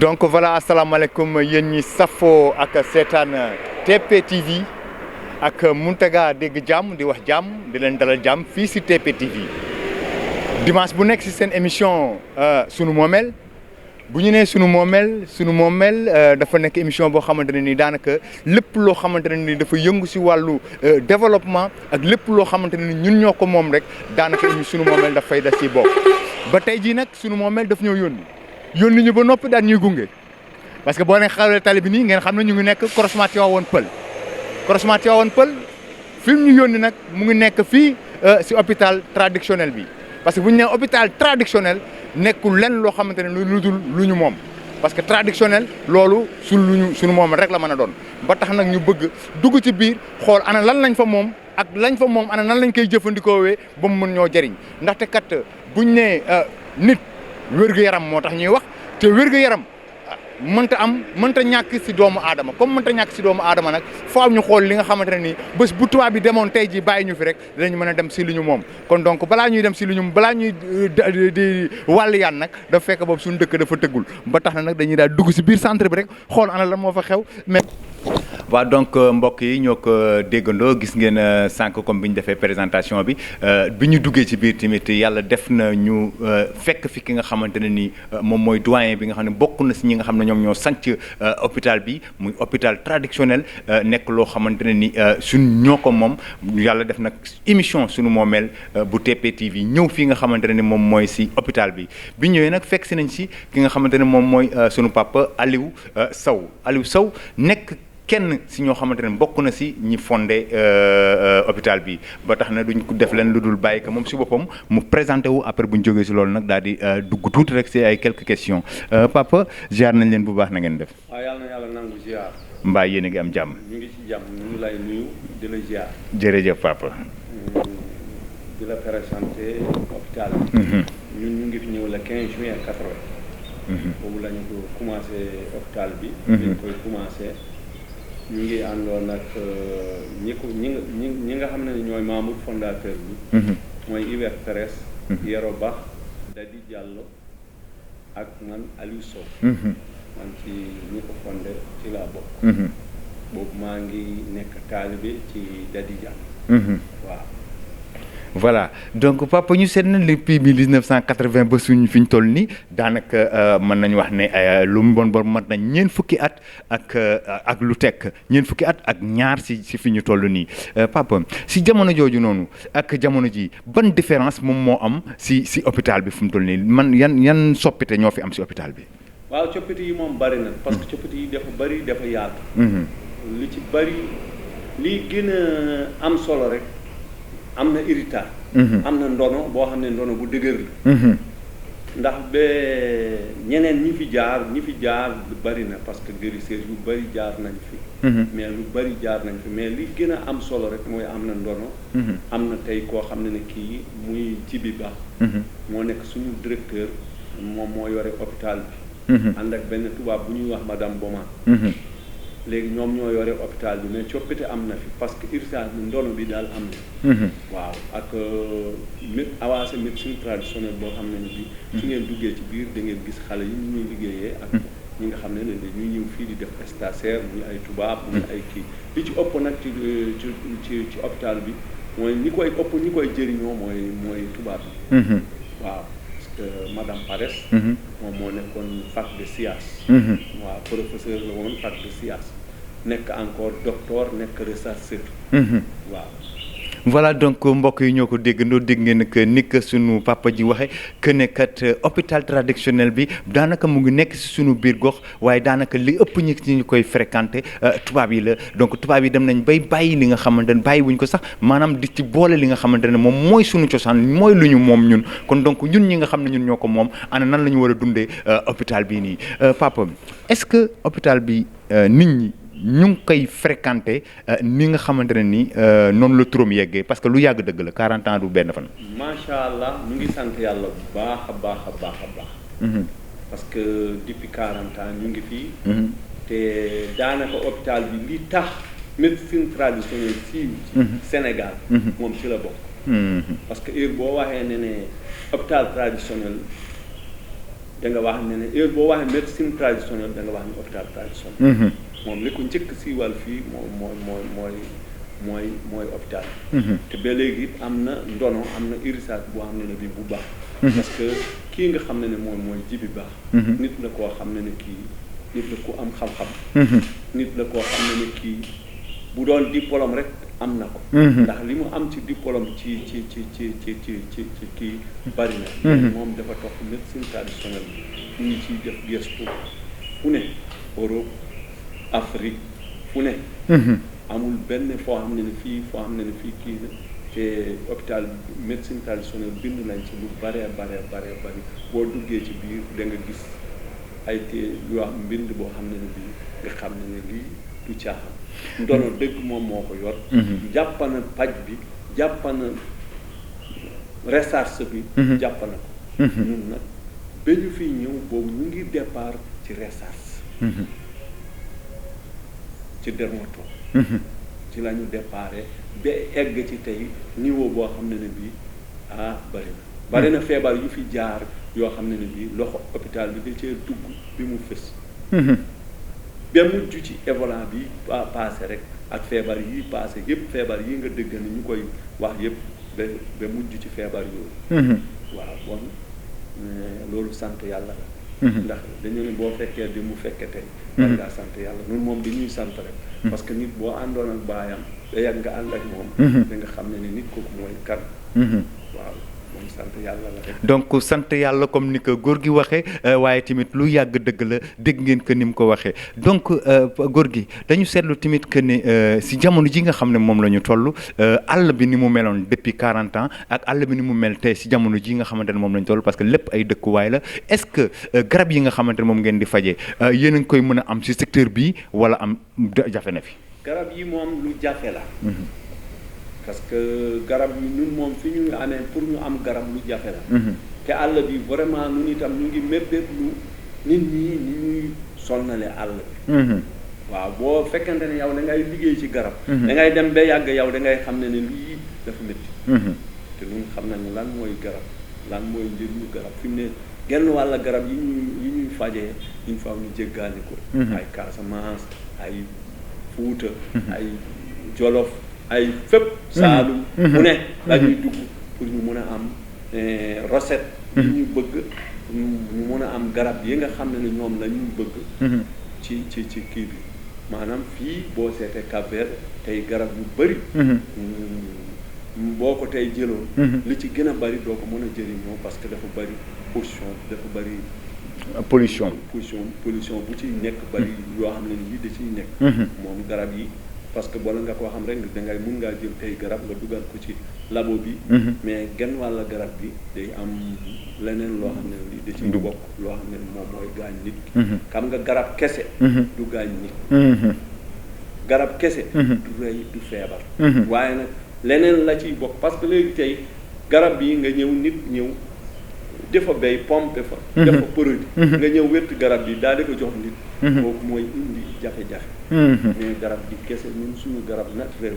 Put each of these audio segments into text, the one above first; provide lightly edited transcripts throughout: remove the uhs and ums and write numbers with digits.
donc voilà asalaamaaleykum yéen ñi safoo ak seetaan TP TV ak Mountaga dégg jàmm di wax jàmm di leen dalal jàmm fii si TP TV dimanche bu nekk si seen émission sunu moomeel bu ñu nee sunu moomeel dafa nekk émission boo xamante ne nii daanaka lépp loo xamante ne nii dafa yëngu si wàllu développement ak lépp loo xamante ne ni ñun ñoo ko moom rek daanaka sunu moomeel daf fay da si bokk ba tey jii nag sunu moomeel daf ñoo yónni ñu ba noppi daan ñuy gunge parce que boo nee xawle tali bi nii ngeen xam ne ñu ngi nekk croisement Tivaouane Peulh fi mu ñu yónni nag mu ngi nekk fii si hôpital traditionnel bi parce que bu ñu nee hôpital traditionnel nekkul lenn loo xamante ne lu dul lu ñu moom parce que traditionnel loolu suñu moom rek la mën a doon ba tax nag ñu bëgg dugg ci biir xool ana lan lañ fa moom ak lañ fa moom ana nan lañ koy jëfandikoowee ba mu mën ñoo jëriñ ndaxte kat buñ nee nit wér-gu-yaram moo tax ñuy wax te wér-gu-yaram mënta ñàkk si doomu aadama comme mënta ñàkk si doomu aadama nag faaw ñu xool li nga xamante ne nii bés bu tubaab bi demoon tey ji bàyyi ñu fi rek dinañ mën a dem si li ñu moom kon donc balaa ñuy dem si li ñu balaa ñuy di wàll yaan nag dafa fekk boobu suñu dëkk dafa tëggul ba tax na nag dañuy daal dugg si biir centre bi rek xool ana lan moo fa xew mais waaw donc mbokk yi ñoo ko déggandoo gis ngeen sànq comme bi ñu defee présentation bi ñu duggee ci biir tamit yàlla def na ñu fekk fi ki nga xamante ne ni moom mooy doyen bi nga xam ne bokk na si ñi nga xam ne ñoom ñoo sanc hôpital bi muy hôpital traditionnel nekk loo xamante ne ni suñ ñoo ko moom yàlla def nag émission suñu moomeel bu TP TV ñëw fii nga xamante ne ni moom mooy si hôpital bi ñëwee nag fekk si nañ si ki nga xamante ne moom mooy suñu papa Aliou Sow nekk kenn si ñoo xamante ne bokk na si ñi fondé hôpital bi ba tax na duñ ko def leen lu dul bàyyi ko moom si boppam mu présenté wu après bu ñu jógee si loolu nag daal di dugg tuuti rek si ay quelques questions papa ziar nañ leen bu baax na ngeen def. waaw yàlla na yàlla nangu ziar. mbaa yéen a ngi am jàmm. ñu ngi ci jàmm ñu ngi lay nuyu di la ziar. jërëjëf papa. di la présenté hôpital bi. ñun ñu ngi fi ñëw le 15 juin 80. boobu la ñu ko commencé hôpital bi. dañ koy commencé. ñu ngi àndoon ak ñi nga xam ne ñooy membre fondateur bi. mooy Iber Teres. Yero Bax Dadi Diallo ak man Aliou Sow. man ci ñi ko fondé ci laa bokk. boobu maa ngi nekk taalibe ci Dadi Diallo. waaw. voilà donc papa ñu seet na depuis 1980 ba suñ fi ñu toll nii daanaka mën nañu wax ne lu mu bon mat nañ ñeent fukki at ak lu tekk ñeent fukki at ak ñaar si fi ñu toll nii papa si jamono jooju noonu ak jamono ji ban différence moom moo am si hôpital bi fu mu toll nii man yan soppite ñoo fi am si hôpital bi. waaw coppite yi moom bari na parce que coppite yi dafa bari dafa yaatu. li ci bari li gën a am solo rek. am na héritage. am na ndono boo xam ne ndono bu dëgër la. ndax ba ñeneen ñi fi jaar bari na parce que guérisseurs yu bari jaar nañ fi. mais lu bari jaar nañ fi mais li gën a am solo rek mooy am na ndono. am na tey koo xam ne kii muy Jibi Ba. moo nekk suñu directeur moom moo yore hôpital bi. ànd ak benn tubaab bu ñuy wax madame Boma. léegi ñoom ñoo yore hôpital bi mais coppite am na fi parce que héritage bi ndono bi daal am na. waaw ak avancé médecine traditionnelle boo xam ne bi su ngeen duggee ci biir da ngeen gis xale yi ñuy liggéeyee ak ñi nga xam ne dañuy ñëw fii di def stagiaire muy ay tubaab muy ay kii li ci ëpp nag ci hôpital bi mooy ñi koy jëriñoo mooy tubaab bi. waaw parce que madame Pares moom moo nekkoon fac de sciences. waaw professeur la woon fac de sciences. nekk encore docteur nekk rechercheur. waaw. voilà donc mbokk yi ñoo ko déggandoo dégg ngeen que ni que sunu papa ji waxe que ne kat hôpital traditionnel bi daanaka mu ngi nekk si sunu biir gox waaye daanaka li ëpp ñi ci ñu koy fréquenté tubaab yi la donc tubaab yi dem nañ bay bàyyi li nga xamante ne bàyyi wuñ ko sax maanaam di ci boole li nga xamante ne moom mooy sunu cosaan mooy lu ñu moom ñun kon donc ñun ñi nga xam ne ñun ñoo ko moom ana nan la ñu war a dundee hôpital bii nii papa est-ce que hôpital bi nit ñi. ñu ngi koy fréquenté ni nga xamante ne ni noonu la turam yeggee parce que lu yàgg dëgg la 40 ans du benn fan. macha allah ñu ngi sant yàlla bu baax a baax. parce que depuis 40 ans ñu ngi fii. te daanaka hôpital bi li tax médecine traditionnelle fii Sénégal. moom ci la bokk. parce que heure boo waxee ne hôpital traditionnel da nga wax ne heure boo waxee médecine traditionnelle da nga wax ne hôpital traditionnel. moom li ko njëkk siiwal fii mooy hôpital. te ba léegi it am na ndono am na héritage boo xam ne bi bu baax. parce que kii nga xam ne moom mooy Djiby Ba. nit la koo xam ne kii nit la ku am xam-xam. nit la koo xam ne kii bu doon diplôme rek am na ko. ndax li mu am ci diplôme ci kii bari na. moom dafa topp médecine traditionnelle bi ñu ciy def gëstu fu ne Europe Afrique fu ne. amul benn foo xam ne fii kii na te hôpital médecine traditionnelle bind nañ ci lu bari boo duggee ci biir da nga gis ay té yoo xam mbind boo xam ne bii nga xam ne lii du caaxaan. ndono dëgg moom moo ko yor. jàppana paj bi jàppana recherche bi. jàppana ko. ñun nag ba ñu fiy ñëw boobu ñu ngi départ ci recherche. ci dermato. ci la ñu déparé ba egg ci tey niveau boo xam ne bii bari na feebar yu fi jaar yoo xam ne bii loxo hôpital bi da cee dugg bi mu fës. ba mujj ci Ebola bi passé rek ak feebar yi passé yëpp feebar yi nga dëgg ni ñu koy wax yëpp ba mujj ci feebar yooyu. waaw bon loolu sant yàlla la. ndax dañu ne boo fekkee di mu fekke tey. war ngaa sant yàlla ñun moom dañuy sant rek. parce que nit boo àndoon ak baayam da yàgg nga ànd ak moom. da nga xam ne nit kooku mooy kan. waaw moom sant yàlla la rek. donc sant yàlla comme ni ko góor gi waxee waaye tamit lu yàgg dëgg la dégg ngeen que ni mu ko waxee donc góor gi dañu seetlu tamit que ne si jamono ji nga xam ne moom la ñu toll àll bi ni mu meloon depuis 40 ans ak àll bi ni mu mel tey si jamono ji nga xamante ne moom la ñu toll parce que lépp ay dëkkuwaay la est-ce que garab yi nga xamante ne moom ngeen di fajee yéen a ngi koy mën a am si secteur bi wala am jafe na fi. garab yi moom lu jafe la. parce que garab yi ñun moom fi ñu amee pour ñu am garab lu jafe la. te àll bi vraiment ñun itam ñu ngi mébét lu nit ñi ni ñuy sonnale àll bi. waaw boo fekkente ne yow da ngay liggéey ci garab. da ngay dem ba yàgg yow da ngay xam ne lii dafa métti. te ñun xam nañu lan mooy garab lan mooy njëriñu garab fi mu ne genn wàll garab yi ñuy fajee il faut ñu jéggaani ko. ay Casamance ay Fuuta ay Jolof ay fépp Saalum mu ne la ñuy dugg pour ñu mun a am recette yi ñu bëgg ñu mun a am garab yi nga xam ne ñoom la ñuy bëgg ci kii bi maanaam fii boo seetee Cap-Vert tey garab yu bëri boo ko tey jëloon li ci gën a bëri doo ko mën a jëriñoo parce que dafa bëri pollution bu ci nekk bëri yoo xam ne lii da ciy nekk moom garab yi parce que bala nga koo xam rek da ngay mun ngaa jël tey garab nga dugal ko ci labo bi mais genn wàll garab bi day am leneen loo xam ne lii da ciy bokk loo xam ne moom mooy gaañ nit ki xam nga garab kese du gaañ nit garab kese du rey du feebar waaye nag leneen la ciy bokk parce que léegi tey garab bi nga ñëw nit ñëw dafa béy pompe fa dafa produit nga ñëw wett garab bi daal di ko jox nit kooku mooy indi jafe-jafe mais garab bi kese ñun suñu garab naturel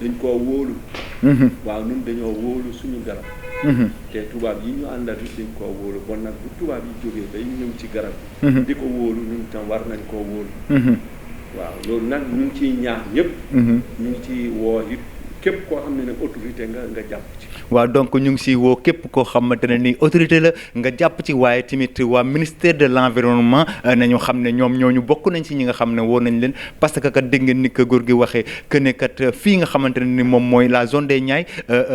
dañ koo wóolu waaw ñun dañoo wóolu suñu garab te tubaab yi ñu àndal dañ koo wóolu bon nag bu tubaab yi jógee day ñëw ci garab bi di ko wóolu ñun tam war nañ koo wóolu waaw loolu nag ñu ngi ciy ñaax ñëpp ñu ngi ci woo it képp koo xam ne autorité nga jàpp ci waaw donc ñu ngi si woo képp koo xamante ne ni autorité la nga jàpp ci waaye tamit waa ministère de l'environnement nañu xam ne ñoom ñooñu bokk nañ si ñi nga xam ne woo nañ leen parce que kat dégg ngeen ni ko góor gi waxee que ne kat fii nga xamante ne ni moom mooy la zone des Niayes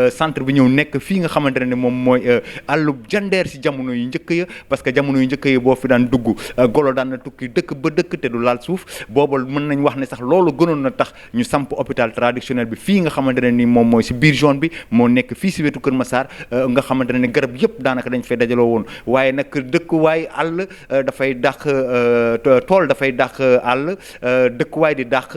centre bi ñëw nekk fii nga xamante ne ni moom mooy àllu jandeer si jamono yu njëkk ya parce que jamono yu njëkk ya boo fi daan dugg golo daan na tukki dëkk ba dëkk te du laal suuf booba mën nañ wax ne sax loolu gënoon na tax ñu samp hôpital traditionnel bi fii nga xamante ne ni moom mooy si biir zone bi moo nekk fii si wetu Kër Massar nga xamante ne garab yëpp daanaka dañ fay dajaloo woon waaye nag dëkkuwaay àll dafay dàq tool dafay dàq àll dëkkuwaay di dàq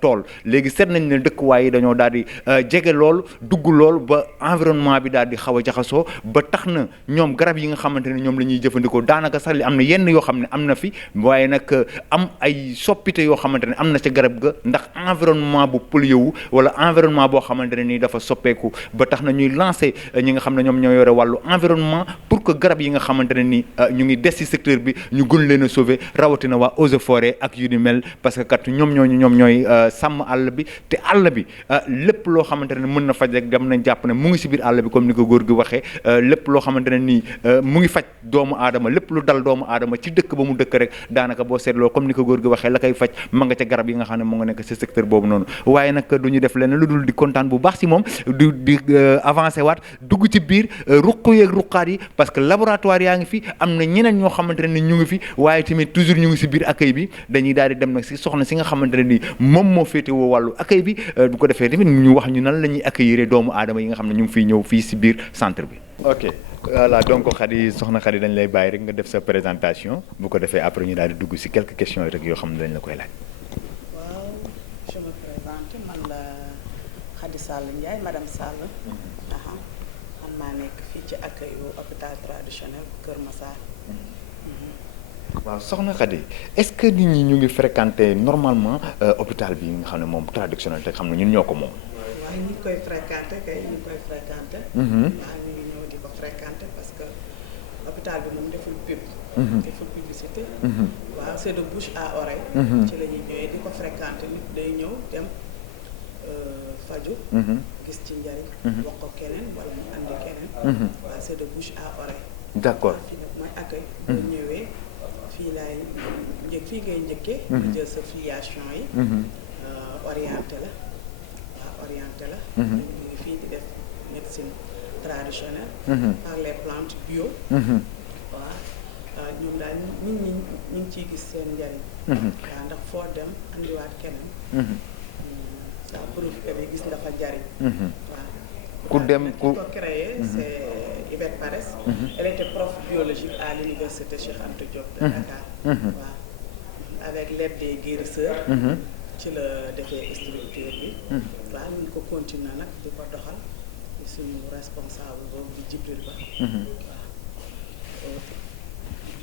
tool léegi seet nañ ne dëkkuwaay yi dañoo daal di jege lool dugg lool ba environnement bi daal di xaw a jaxasoo ba tax na ñoom garab yi nga xamante ne ñoom la ñuy jëfandikoo daanaka sax li am na yenn yoo xam ne am na fi waaye nag am ay soppite yoo xamante ne am na ca garab ga ndax environnement bu pollué wu wala environnement climat boo xamante ne nii dafa soppeeku ba tax na ñuy lancer ñi nga xam ne ñoom ñoo yore wàllu environnement pour que garab yi nga xamante ne nii ñu ngi des ci secteur bi ñu gën leen a sauver rawatina waa eaux et forêt ak yu ni mel parce que kat ñoom ñooy sàmm àll bi te àll bi lépp loo xamante ne mën na faj rek dem nañ jàpp ne mu ngi ci biir àll bi comme ni ko góor gi waxee lépp loo xamante ne nii mu ngi faj doomu aadama lépp lu dal doomu aadama ci dëkk ba mu dëkk rek daanaka boo seetloo comme ni ko góor gi waxee la koy faj ma nga ca garab yi nga xam ne mu nga nekk ci secteur boobu noonu waaye nag du ñu def leneen lu dul di kontaan bu baax ci moom di avancé waat dugg ci biir ruq yeeg ruqaat yi parce que laboratoire yaa ngi fi am na ñeneen ñoo xamante ne ni ñu ngi fi waaye tamit toujours ñu ngi ci biir accueil bi dañuy daal di dem nag ci soxna si nga xamante ne ni moom moo féetewoo wàllu accueil bi bu ko defee tamit ñu wax ñu nan la ñuy accueillir doomu aadama yi nga xam ne ñu ngi fiy ñëw fii ci biir centre bi. ok voilà donc soxna Khady dañ lay bàyyi rek nga def sa présentation bu ko defee après ñu daal di dugg ci quelques questions rek yoo xam ne dañ la koy laaj. waaw je me présente man la Khady Sall Ndiaye madame Sall. man maa nekk fii ci accueil hôpital traditionnel Kër Massar. waaw soxna Khady est-ce que nit ñi ñu ngi fréquenter normalement hôpital bi nga xam ne moom traditionnel te xam ne ñun ñoo ko moom. waaw ñu ngi koy fréquenter kay ñu ngi koy fréquenter. waaw ñu ngi ñëw di ko fréquenter parce que hôpital bi moom deful pub. deful publicité. waaw c'est de bouche à oreille. ci la ñuy ñëwee di ko fréquenter nit day ñëw dem faju gis ci njariñ. wax ko keneen wala mu andi keneen. waaw c'est de bouche à oreille. d'accord fii nag mooy accueil. boo ñëwee fii laay fii ngay njëkkee. jël sa filiation yi. orienté la. orienté la. ñu ngi fii di def médecine traditionnelle. par les plantes bio. waaw ñoom daal nit ñi ñu ngi ciy gis seen njariñ. waaw ndax foo dem andiwaat keneen. ça prouve que ni gis nga fa njariñ. waaw ku dem ku ko créé c'est Yvette Pares. Elle était prof biologique à l'université Cheikh Anta Diop de Dakar. waaw avec l'aide des guérisseurs. ci la defee structure bi. waaw ñu ko continuer nag di ko doxal suñu responsable boobu di Jibril Ba.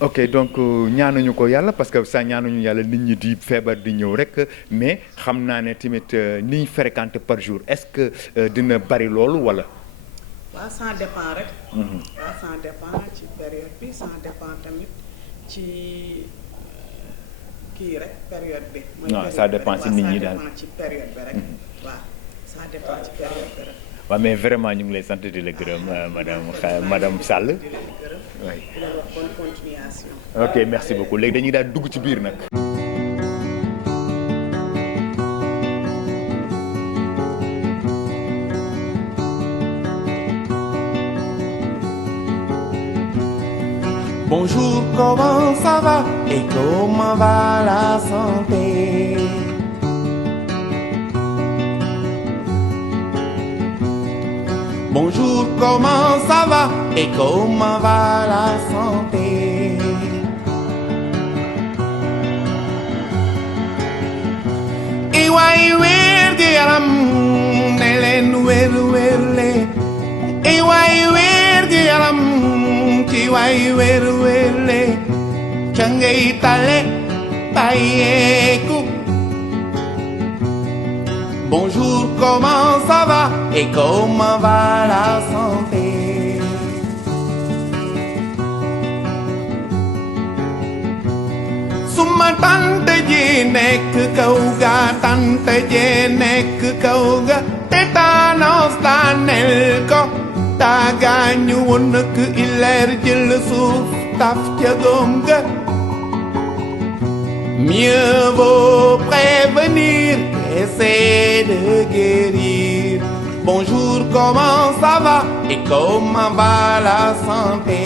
ok donc ñaanuñu ko yàlla parce que ça ñaanuñu yàlla nit ñi di feebar di ñëw rek mais xam naa ne tamit ni ñu fréquenté par jour est-ce que dina bari loolu wala. waaw ça dépend rek. waaw ça dépend ci période bi ça dépend tamit ci. kii rek période bi. waaw ça dépend ci nit ñi daal ci période bi rek. waaw ça dépend ci période bi rek. waaw mais vraiment ñu ngi lay sant di la gërëm madame Sall. di leen gërëm. oui di leen wax bonne continuation. ok merci beaucoup léegi dañuy daal dugg ci biir nag. Bonjour, comment ça va et comment va la santé? Bonjour, comment ça va et comment va la santé? Iwai wer gi yaram ne leen wer wer le. Iwai wer gi yaram ci way wer wer le. Ca ngay tale bàyyeeku. Bonjour, comment ça va et comment va la santé? Suma tante ji nekk kaw ga tante ji nekk kaw ga tétanos daanel ko taagaañu woon nak ileer jël suuf taf ca góom ga. Mieux vaut prévenir qu'essayer de guérir. Bonjour, comment ça va et comment va la santé?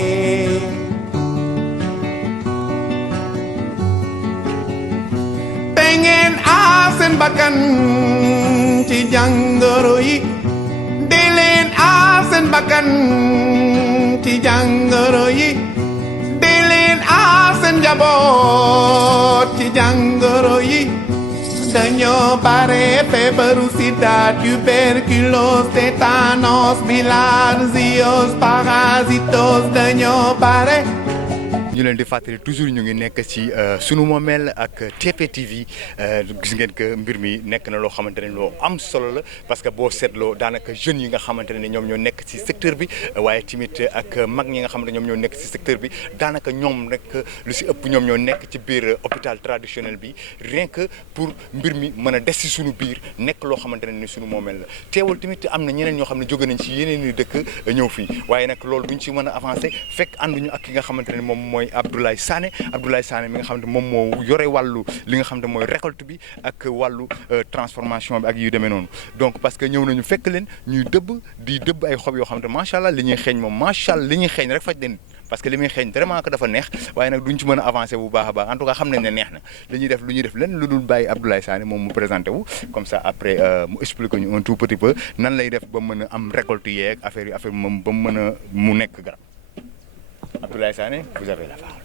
Te ngeen aar seen bakkan ci jàngoro yi. Di leen aar seen bakkan ci jàngoro yi. Di leen aar seen njaboot ci jàngoro yi. Dañoo bare feebaru sida, tuberculose, tétanos, bilharziose, parasitos dañoo bare. ñu leen di fàttali toujours ñu ngi nekk ci sunu moomeel ak TPTV gis ngeen que mbir mi nekk na loo xamante ne loo am solo la parce que boo seetloo daanaka jeunes yi nga xamante ne ñoom ñoo nekk ci secteur bi waaye tamit ak mag ñi nga xamante ne ñoom ñoo nekk ci secteur bi daanaka ñoom rek lu ci ëpp ñoom ñoo nekk ci biir hôpital traditionnel bi rien que pour mbir mi mën a des ci sunu biir nekk loo xamante ne ni sunu moomeel la teewul tamit am na ñeneen ñoo xam ne jóge nañ ci yeneen i dëkk ñëw fii waaye nag loolu duñ ci mën a avancer fekk ànduñu ak ki nga xamante ne moom mooy Abdoulaye Sané mi nga xamante moom moo yore wàllu li nga xamante mooy récolte bi ak wàllu transformation bi ak yu demee noonu donc parce que ñëw nañu fekk leen ñuy dëbb ay xob yoo xamante macha allah li ñuy xeeñ moom macha allah li ñuy xeeñ rek faj leen parce que li muy xeeñ vraiment que dafa neex waaye nag duñ ci mën a avancer bu baax a baax en tout cas xam nañ ne neex na li ñuy def leen lu dul bàyyi Abdoulaye Sané moom mu présenté wu comme ça après mu explique ñu un tout petit peu nan lay def ba mën a am récolte yeeg affaire moom ba mu mën a mu nekk garab Abdoulaye Sané vous avez la parole.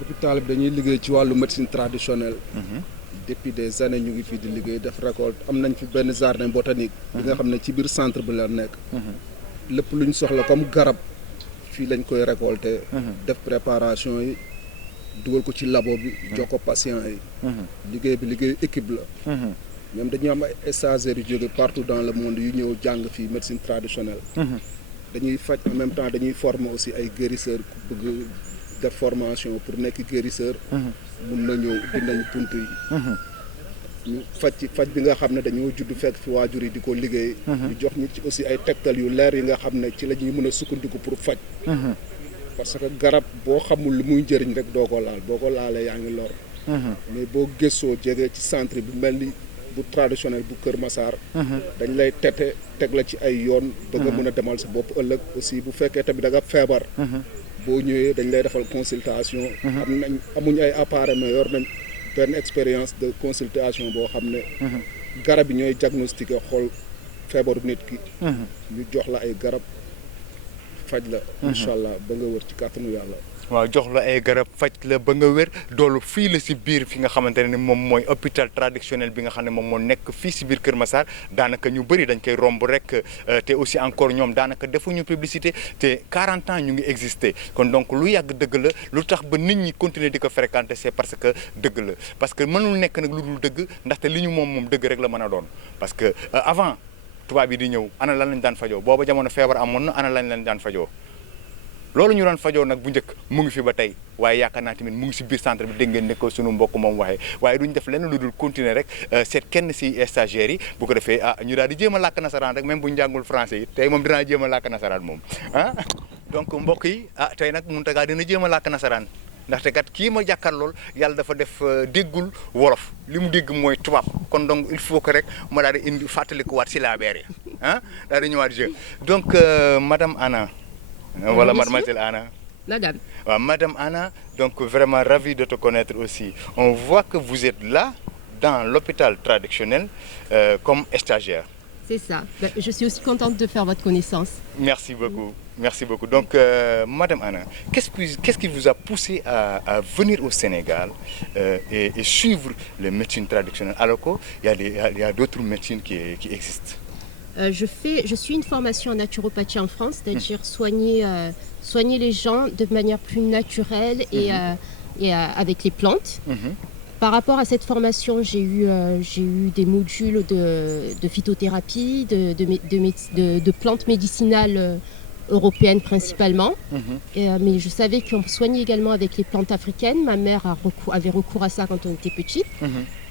hôpital bi dañuy liggéey ci wàllu médecine traditionnelle. depuis des années ñu ngi fii di liggéey def récolte am nañ fi benn jardin botanique. bi nga xam ne ci biir centre bi la nekk. lépp lu ñu soxla comme garab fii lañ koy récolter. def préparation yi dugal ko ci labo bi jox ko patient yi. liggéey bi liggéey équipe la. ñoom dañu am ay stagiaires yu jóge partout dans le monde yu ñëw jàng fii médecine traditionnelle. dañuy faj en même temps dañuy former aussi ay guérisseurs ku bëgg def formation pour nekk guérisseur. mun na ñëw ubbi nañ punt yi. ñu faj bi nga xam ne dañoo judd fekk fi waajur yi di ko liggéey. ñu jox ñu ci aussi ay tegtal yu leer yi nga xam ne ci la ñuy mën a sukkandiku pour faj. parce que garab boo xamul lu muy njëriñ rek doo ko laal boo ko laalee yaa ngi lor. mais boo gëstoo jege ci centre bi mel ni bu traditionnel bu Kër Massar. dañ lay tete teg la ci ay yoon. ba nga mën a demal sa bopp ëllëg aussi bu fekkee tamit da nga feebar. boo ñëwee dañ lay defal consultation. amuñ ay appareil mais yor nañ benn expérience de consultation boo xam ne. garab yi ñooy diagnostiqué xool feebaru nit ki. ñu jox la ay garab faj la. incha allah ba nga wër ci kàttanu yàlla. waaw jox la ay garab faj la ba nga wér doolu fii la si biir fi nga xamante ne moom mooy hôpital traditionnel bi nga xam ne moom moo nekk fii si biir Kër Massar daanaka ñu bëri dañ koy romb rek te aussi encore ñoom daanaka defuñu publicité te 40 ans ñu ngi existé kon donc lu yàgg dëgg la lu tax ba nit ñi continuer di ko fréquenter c'est parce que dëgg la parce que mënul nekk nag lu dul dëgg ndaxte li ñu moom dëgg rek la mën a doon parce que avant tubaab yi di ñëw ana lan lañ daan fajoo booba jamono feebar amoon na ana lañ daan fajoo loolu ñu doon fajoo nag bu njëkk mu ngi fi ba tey waaye yaakaar naa tamit mu ngi si biir centre bi dégg ngeen ne ko sunu mbokk moom waxee waaye duñ def lenn lu dul continuer rek seet kenn si stagiaires yi bu ko defee ñu daal di jéem a làkk nasaraan rek même bu ñu jàngul français yi tey moom dinaa jéem a làkk nasaraan moom donc mbokk yi tey nag Mountaga dina jéem a làkk nasaraan ndaxte kat kii ma jàkkaar lool yàlla dafa def déggul wolof li mu dégg mooy tubaab kon donc il faut que rek ma daal di indi fàttalikuwaat si la beere daal di ñëwaat jeu donc madame Anna. Voilà, mademoiselle Anna. Madame. Madame Anna, donc vraiment ravi de te connaître aussi. On voit que vous êtes là, dans l'hôpital traditionnel, comme stagiaire. C'est ça. Je suis aussi contente de faire votre connaissance. Merci beaucoup. Merci beaucoup. Donc, Madame Anna, qu'est-ce qui vous a poussé à venir au Sénégal et suivre les médecines traditionnelles alors qu'il y a d'autres médecines qui existent? Je suis une formation en naturopathie en France, c'est-à-dire soigner les gens de manière plus naturelle et avec les plantes. Par rapport à cette formation, j'ai eu des modules de phytothérapie, de plantes médicinales européennes principalement. Mais je savais qu'on soignait également avec les plantes africaines. Ma mère avait recours à ça quand on était petite.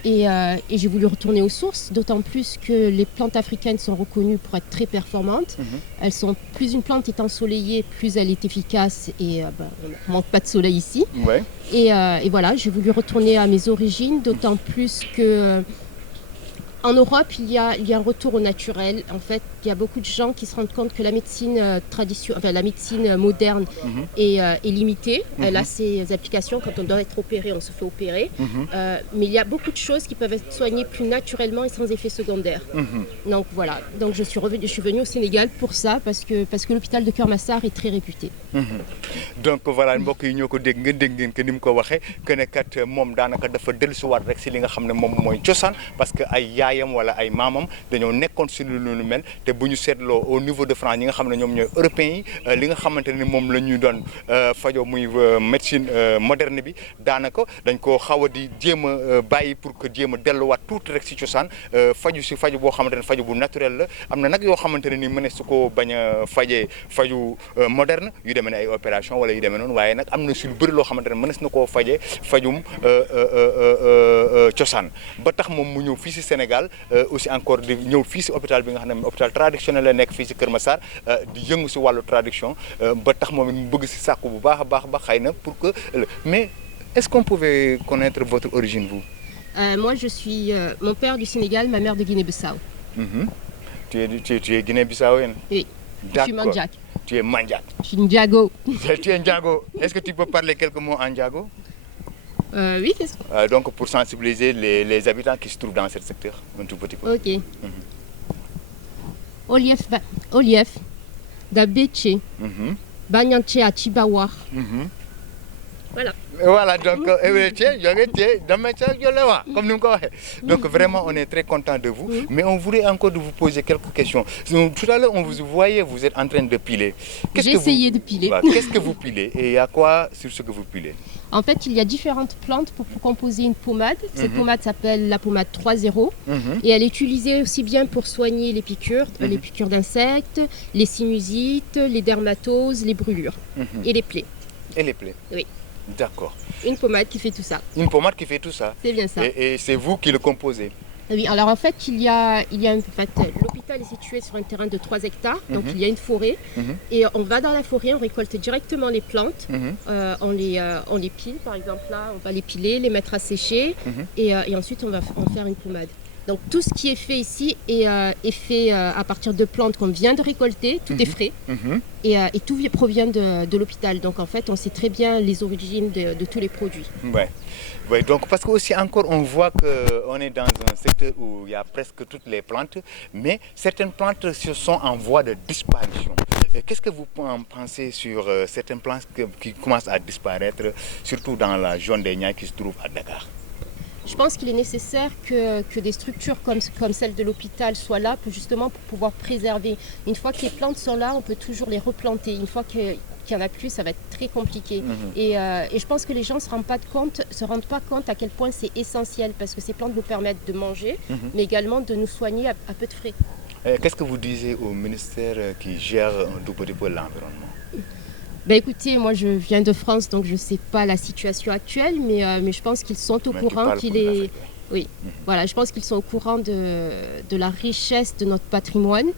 Et j'ai voulu retourner aux sources, d'autant plus que les plantes africaines sont reconnues pour être très performantes. Elles sont, plus une plante est ensoleillée, plus elle est efficace et on ne manque pas de soleil ici. Ouais. Et voilà, j'ai voulu retourner à mes origines, d'autant plus que en Europe, il y a un retour au naturel. En fait, il y a beaucoup de gens qui se rendent compte que la médecine la médecine moderne est limitée. Elle a ses applications. Quand on doit être opéré, on se fait opérer. Mais il y a beaucoup de choses qui peuvent être soignées plus naturellement et sans effet secondaire. Donc voilà. Donc je suis venue au Sénégal pour ça parce que l'hôpital de Kër Massar est très réputé. Donc voilà, mbokk yi ñoo ko dégg ngeen que ni mu ko waxee que ne kat moom daanaka dafa dellusiwaat rek si li nga xam ne moom mooy cosaan parce que ay baayam wala ay maamam dañoo nekkoon si lu mel te bu ñu seetloo au niveau de France ñi nga xam ne ñoom ñooy européens yi li nga xamante ne moom la ñuy doon fajo muy médecine moderne bi daanaka dañ ko xaw a di jéem a bàyyi pour que jéem a delluwaat tuuti rek si cosaan faju boo xamante ne faju bu naturel la am na nag yoo xamante ne ni mënees su ko bañ a fajee faju moderne yu demee ne ay opération wala yu demee noonu waaye nag am na si lu bëri loo xamante ne mënees na koo fajee fajum cosaan ba tax moom mu ñëw fii si Sénégal aussi encore di ñëw fii si hôpital bi nga xam ne hôpital traditionnel la nekk fii si Kër Massar di yëngu si wàllu traduction ba tax moom it mu bëgg si sàkku bu baax a baax xëy na pour que mais est-ce qu'on pouvait connaître votre origine vous? Moi je suis mon père du Sénégal, ma mère de Guinée-Bissau. Tu es Guinée-Bissauenne? Oui. Je suis Mandjak. Tu es Mandjak. Je suis Ndiago. Tu es Ndiago. Est-ce que tu peux parler quelques mots en Ndiago? Oui, c'est ça. Donc pour sensibiliser les habitants qui se trouvent dans ce secteur, un tout petit peu. Ok. Olief, Dabeche, Banyanche à Chibawar. Voilà. Voilà, donc, comme nous donc vraiment, on est très content de vous, mais on voulait encore de vous poser quelques questions. Tout à l'heure, on vous voyait, vous êtes en train de piler. J'ai essayé de piler. Voilà, qu'est-ce que vous pilez et il y a quoi sur ce que vous pilez? En fait, il y a différentes plantes pour composer une pommade. Cette pommade s'appelle la pommade 3.0 et elle est utilisée aussi bien pour soigner les piqûres d'insectes, les sinusites, les dermatoses, les brûlures et les plaies. Et les plaies? Oui. D'accord. Une pommade qui fait tout ça. Une pommade qui fait tout ça? C'est bien ça. Et c'est vous qui le composez? Oui, alors en fait, l'hôpital est situé sur un terrain de 3 hectares, donc il y a une forêt, et on va dans la forêt, on récolte directement les plantes, on les pile, par exemple là, on va les piler, les mettre à sécher, et ensuite on va en faire une pommade. Donc tout ce qui est fait ici est fait à partir de plantes qu'on vient de récolter, tout est frais, et tout provient de l'hôpital. Donc en fait, on sait très bien les origines de tous les produits. Ouais, donc parce que aussi encore on voit qu'on est dans un secteur où il y a presque toutes les plantes, mais certaines plantes sont en voie de disparition. Qu'est-ce que vous pensez sur certaines plantes qui commencent à disparaître, surtout dans la zone des Niayes qui se trouve à Dakar? Je pense qu'il est nécessaire que des structures comme celle de l'hôpital soient là justement pour pouvoir préserver. Une fois que les plantes sont là, on peut toujours les replanter. Une fois qu'il n'y en a plus, ça va être très compliqué. Et je pense que les gens ne se rendent pas compte à quel point c'est essentiel parce que ces plantes nous permettent de manger, mais également de nous soigner à peu de frais. Qu'est-ce que vous disiez au ministère qui gère un tout petit peu l'environnement? Écoutez, moi je viens de France, donc je ne sais pas la situation actuelle, mais je pense qu'ils sont au courant je pense qu'ils sont au courant de la richesse de notre patrimoine,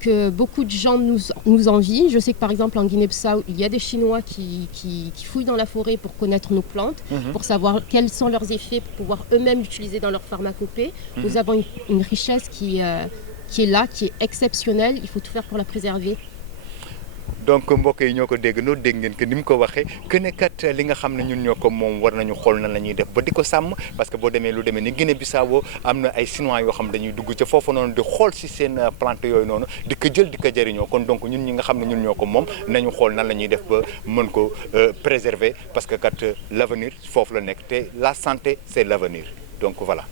que beaucoup de gens nous envient. Je sais que par exemple en Guinée-Bissau, il y a des Chinois qui fouillent dans la forêt pour connaître nos plantes, pour savoir quels sont leurs effets, pour pouvoir eux-mêmes l'utiliser dans leur pharmacopée. Nous avons une richesse qui est là, qui est exceptionnelle, il faut tout faire pour la préserver. Donc mbokk yi ñoo ko dégg ngeen que ni mu ko waxee que ne kat li nga xam ne ñun ñoo ko moom war nañu xool nan la ñuy def ba di ko sàmm parce que boo demee lu demee ni Guinée-Bissau am na ay Chinois yoo xam dañuy dugg ca foofu noonu di xool si seen plante yooyu noonu di ko jël di ko jëriñoo kon donc ñun ñi nga xam ne ñun ñoo ko moom nañu xool nan la ñuy def ba mën ko préserver parce que kat l'avenir foofu la nekk te la santé c'est l'avenir donc voilà.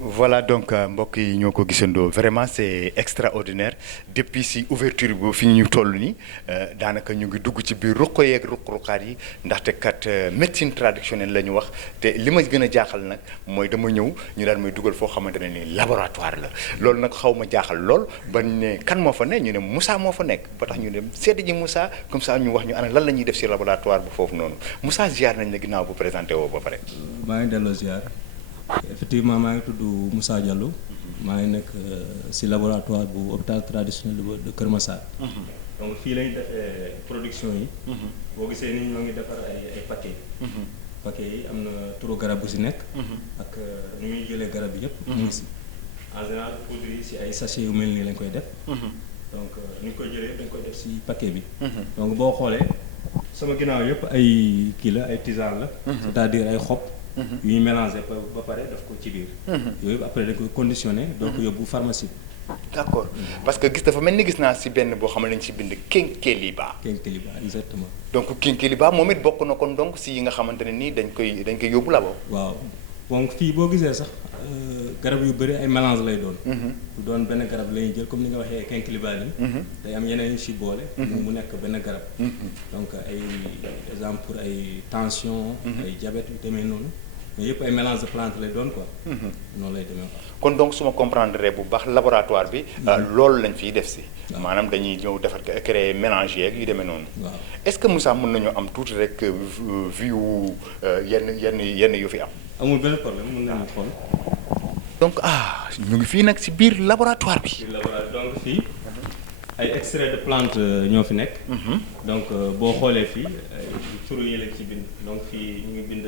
Voilà donc mbokk yi ñoo ko gisandoo vraiment c'est extraordinaire depuis si ouverture bi fi ñu toll nii daanaka ñu ngi dugg ci biir ruq yeeg ruq-ruqaat yi ndaxte kat médecine traditionnelle la ñu wax te li ma gën a jaaxal nag mooy dama ñëw ñu daan may dugal foo xamante ne ni laboratoire la loolu nag xaw ma jaaxal lool ba ne kan moo fa ne ñu ne Moussa moo fa nekk ba tax ñu dem seeti ji Moussa comme ça ñu wax ñu ana lan la ñuy def si laboratoire bu foofu noonu Moussa ziar nañ la ginnaaw bu présenté woo ba pare. maa ngi delloo ziar. Effectivement maa ngi tudd Moussa Diallo maa ngi nekk ci laboratoire bu hôpital traditionnel de Kër Massar. Donc fii lañu defee production yi. boo gisee ni ñoo ngi defar ay paquet. paquet yi am na turu garab bu ci nekk. ak ni muy jëlee garab yi yëpp. mu ngi ci en général poudre yi ci ay sachet yu mel nii lañ koy def. donc ni ñu koy jëlee dañ koy def ci paquet bi. donc boo xoolee sama ginnaaw yëpp ay kii la ay tisane la. c'est-à-dire ay xob. yu ñu mélangé ba pare daf ko ci biir. yooyu après dañ koy conditionné. donc yóbbu pharmacie. d'accord parce que dafa mel ni gis naa si benn boo xam ne dañ si bind Kénkéliba. Kénkéliba exactement. donc Kénkéliba moom it bokk na kon donc si yi nga xamante ne nii dañ koy yóbbu labo. waaw donc fii boo gisee sax garab yu bëri ay mélange lay doon. du doon benn garab la ñuy jël comme ni nga waxee quinquilibrine. day am yeneen yu si boole. mu nekk benn garab. donc ay exemple pour ay tension. ay diabète yu demee noonu. mais yëpp ay mélange de plante lay doon quoi. noonu lay demee quoi. kon donc su ma comprendre bu baax laboratoire bi. loolu lañ fiy def si. maanaam dañuy ñëw defar créer mélange yeeg yu demee noonu. waaw est-ce que Moussa mën nañu am tuuti rek vue wu yenn yu fi am. amul benn problème mën nañu xool. donc ñu ngi fii nag si biir laboratoire bi. donc fii ay extrait de plante ñoo fi nekk. donc boo xoolee fii turu yi lañ ci bind donc fii ñu ngi bind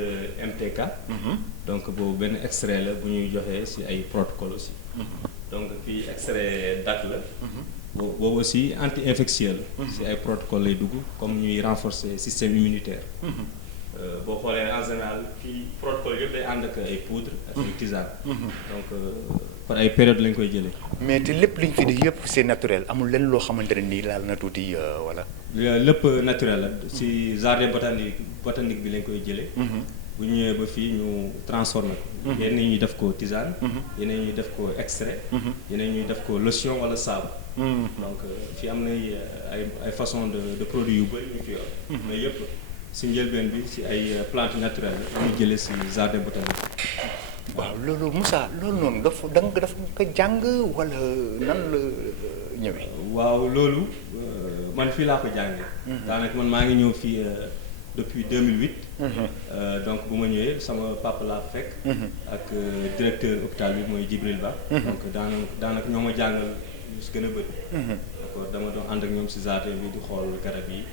MTK. donc boobu benn extrait la bu ñuy joxee ci ay protocole aussi. donc fii extrait date la. boobu aussi anti-infectieux la. ci ay protocole lay dugg comme ñuy renforcer système immunitaire. boo xoolee en général fii protocole yëpp day ànd ak ay poudre ak ay tisane. donc par ay période lañ koy jëlee. mais te lépp liñ fi di yëpp c'est naturel amul lenn loo xamante ne nii laal na tuuti wala. lépp naturel la ci jardin botanique bi lañ koy jëlee. bu ñu ñëwee ba fii ñu transformé ko. yenn ñuy def ko tisane. yeneen ñuy def ko extrait. yeneen ñuy def ko lotion wala saabu. donc fii am na ay façon de produits yu bëri ñu fi yor. mais yëpp ci njëlbeen bi ci ay plantes naturelles la ñu jëlee ci jardin botanique. waaw loolu Moussa loolu noonu dafa ko jàng wala nan la ñëwee. waaw loolu man fii laa ko jàngee. daanaka man maa ngi ñëw fii depuis 2008. donc bu ma ñëwee sama papa laa fekk. ak directeur hôpital bi mooy Djibril Ba. donc daanaka ñoo ma jàngal lu si gën a bëri. d'accord dama doon ànd ak ñoom si jardin bi di xool garab yi.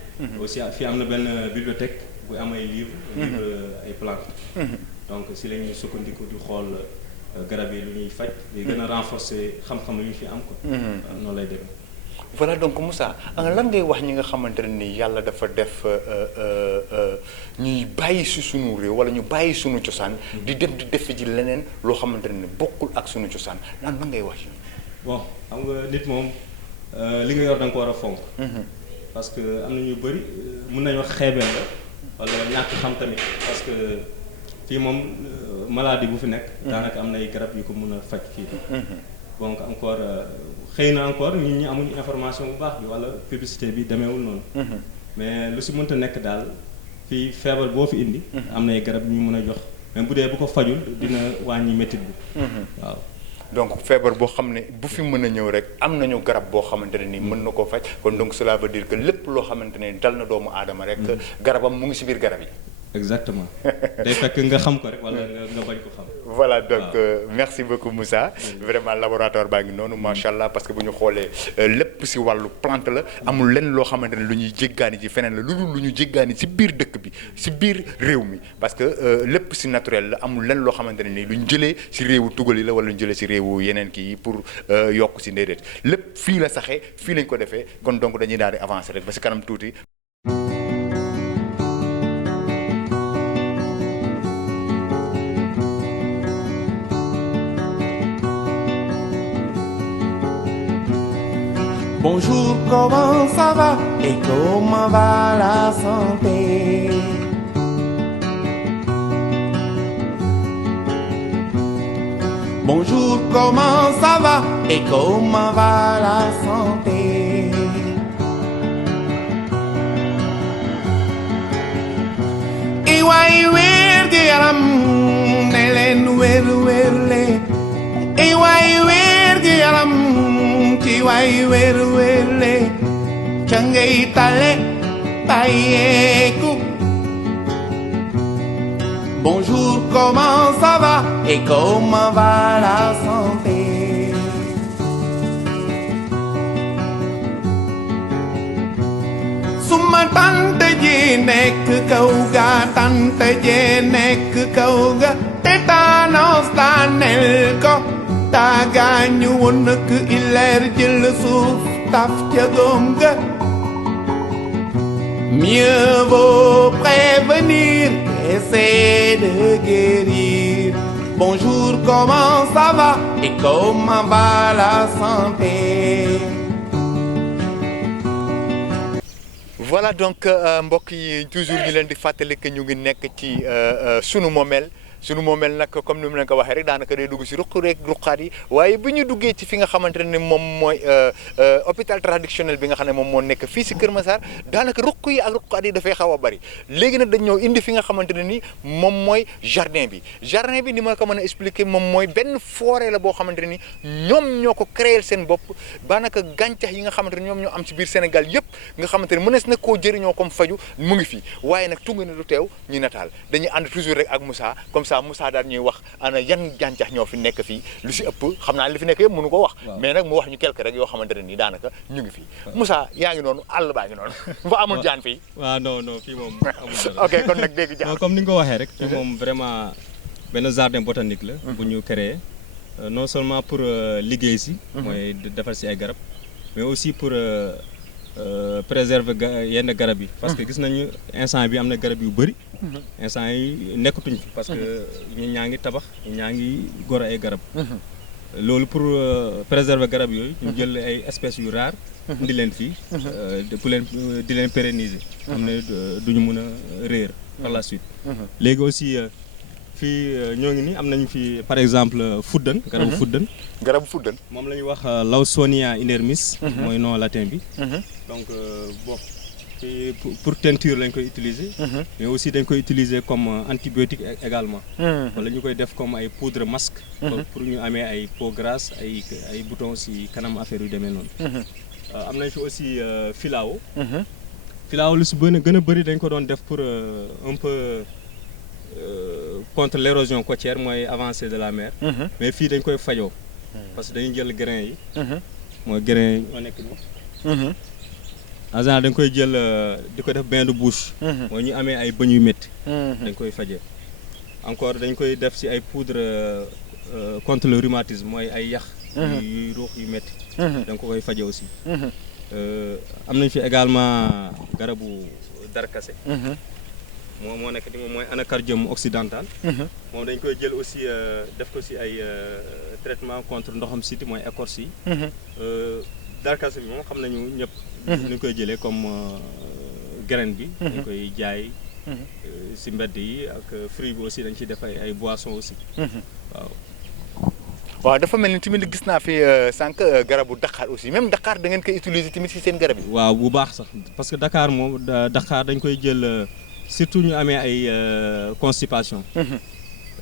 aussi fii am na benn bibliothèque bu am ay livre ay plantes. donc si la ñuy sukkandiku di xool garab yi lu ñuy faj. di gën a renforcer xam-xam yu ñu fi am ko. noonu lay demee. voilà donc Moussa lan ngay wax ñi nga xamante ne ni yàlla dafa def ñuy bàyyi si sunu réew wala ñu bàyyi sunu cosaan. di dem di def ji leneen loo xamante ne ni bokkul ak sunu cosaan lan ngay wax. bon xam nga nit moom li nga yor da nga ko war a fonk. parce que am na ñu bëri mun nañu wax xeebeel la wala ñàkk xam tamit parce que fii moom maladie bu fi nekk. daanaka am na ay garab yu ko mun a faj fii. donc encore xëy na encore nit ñi amuñu information bu baax bi wala publicité bi demeewul noonu. mais lu si mënta nekk daal fii feebar boo fi indi. am na ay garab yu ñu mën a jox même bu dee bu ko fajul dina wàññi métit bi. waaw. donc feebar boo xam ne bu fi mën a ñëw rek am nañu garab boo xamante ne ni mën na koo faj kon donc cela veut dire que lépp loo xamante ne dal na doomu aadama rek. garabam mu ngi ci biir garab yi. exactement day fekk nga xam ko rek wala nga bañ ko xam. voilà donc merci beaucoup Moussa. vraiment laboratoire baa ngi noonu macha allah parce que bu ñu xoolee lépp ci wàllu plante la amul lenn loo xamante ne lu ñuy jéggaani ci feneen la lu dul lu ñu jéggaani ci biir dëkk bi ci biir réew mi parce que lépp ci naturel la amul lenn loo xamante ne ni lu ñu jëlee ci réewu tugal yi la wala lu ñu jëlee ci réewu yeneen kii pour yokk ci ndéedéet lépp fii la saxee fii lañ ko defee kon donc dañuy daal di avancer rek ba ci kanam tuuti. Bonjour, comment ça va et comment va la santé? Bonjour, comment ça va et comment va la santé? Iwai wergi yaram nelen werle. Iwai wergi yaram kiwai werle. Changay tale payeku. Bonjour, comment ça va et comment va la santé? Suma tante ji nekk kaw ga tante ji nekk kaw ga tétanos daaneel ko daa gaañu woon nak ileer jël suuf taf ca góom ga. Mieux vaut prévenir qu'essayer de guérir. Bonjour, comment ça va et comment va la santé? voilà donc mbokk yi toujours ñu leen di fàttali que ñu ngi nekk ci sunu moomeel sunu moomeel nag comme ni mu leen ko waxee rek daanaka day dugg si ruqaat yi waaye bi ñu duggee ci fi nga xamante ne moom mooy hôpital traditionnel bi nga xam ne moom moo nekk fii si Kër Massar daanaka ruq yi ak ruqaat yi dafay xaw a bari léegi nag dañ ñëw indi fi nga xamante ne ni moom mooy jardin bi ni ma ko mën a expliquer moom mooy benn forêt la boo xamante ne ni ñoom ñoo ko créer seen bopp daanaka gàncax yi nga xamante ne ñoom ñoo am ci biir Sénégal yëpp nga xamante ne mënees na koo jëriñoo comme faju mu ngi fi waaye nag tungu ne du teew ñu nataal dañuy ànd toujours rek ak Moussa comme ça Moussa daal ñuy wax ana yan gàncax ñoo fi nekk fii lu si ëpp xam naa li fi nekk yëpp mënu ko wax mais nag mu wax ñu quelque rek yoo xamante ne nii daanaka ñu ngi fii Moussa yaa ngi noonu àll baa ngi noonu fa amul jaan fii waaw non fii moom amul ok kon nag dégg jaan comme ni nga ko waxee rek fii moom vraiment benn jardin botanique la bu ñu créé non seulement pour liggéey si mooy defar si ay garab mais aussi pour préserver yenn garab yi parce que gis nañu instant bi am na garab yu bëri instant yi nekkatuñ fi parce que ñi ñaa ngi tabax ñi ñaa ngi gor ay garab loolu pour préserver garab yooyu ñu jël ay espèces yu rares indi leen fii pour leen di leen pérenniser xam ne duñu mën a réer par la suite léegi aussi fii ñoo ngi nii am nañu fi par exemple fuddan garabu fuddan moom la ñuy wax Lawsonia inermis mooy nom latin bi donc bon fii pour teinture lañ koy utiliser mais aussi dañ koy utiliser comme antibiotique également wala ñu koy def comme ay poudre masque pour ñu amee ay peau grasse ay boutons si kanam affaire yu demee noonu am nañ fi aussi filao lu si gën a bëri dañ ko doon def pour un peu contre l'érosion côtière mooy avancée de la mer mais fii dañ koy fajoo parce que dañuy jël grain yi mooy grain yi ñoo nekk nii en général dañ koy jël di ko def bain de bouche mooy ñu amee ay bëñ yu métti dañ koy fajee encore dañ koy def si ay poudre contre le rhumatisme mooy ay yax yuy ruux yu métti dañ ko koy fajee aussi am nañ fi également garabu darkase moo nekk di moom mooy anacardium occidental moom dañ koy jël aussi def ko si ay traitement contre ndoxam siti mooy écorce yi darkase bi moom xam nañu ñëpp ñu koy jëlee comme graine bi dañ koy jaay si mbedd yi ak fruit bi aussi dañ ciy def ay boissons aussi waaw dafa mel ni tamit gis naa fi sànq garabu Dakar aussi même Dakar da ngeen koy utiliser tamit si seen garab yi waaw bu baax sax parce que Dakar moom Dakar dañ koy jël surtout ñu amee ay constipation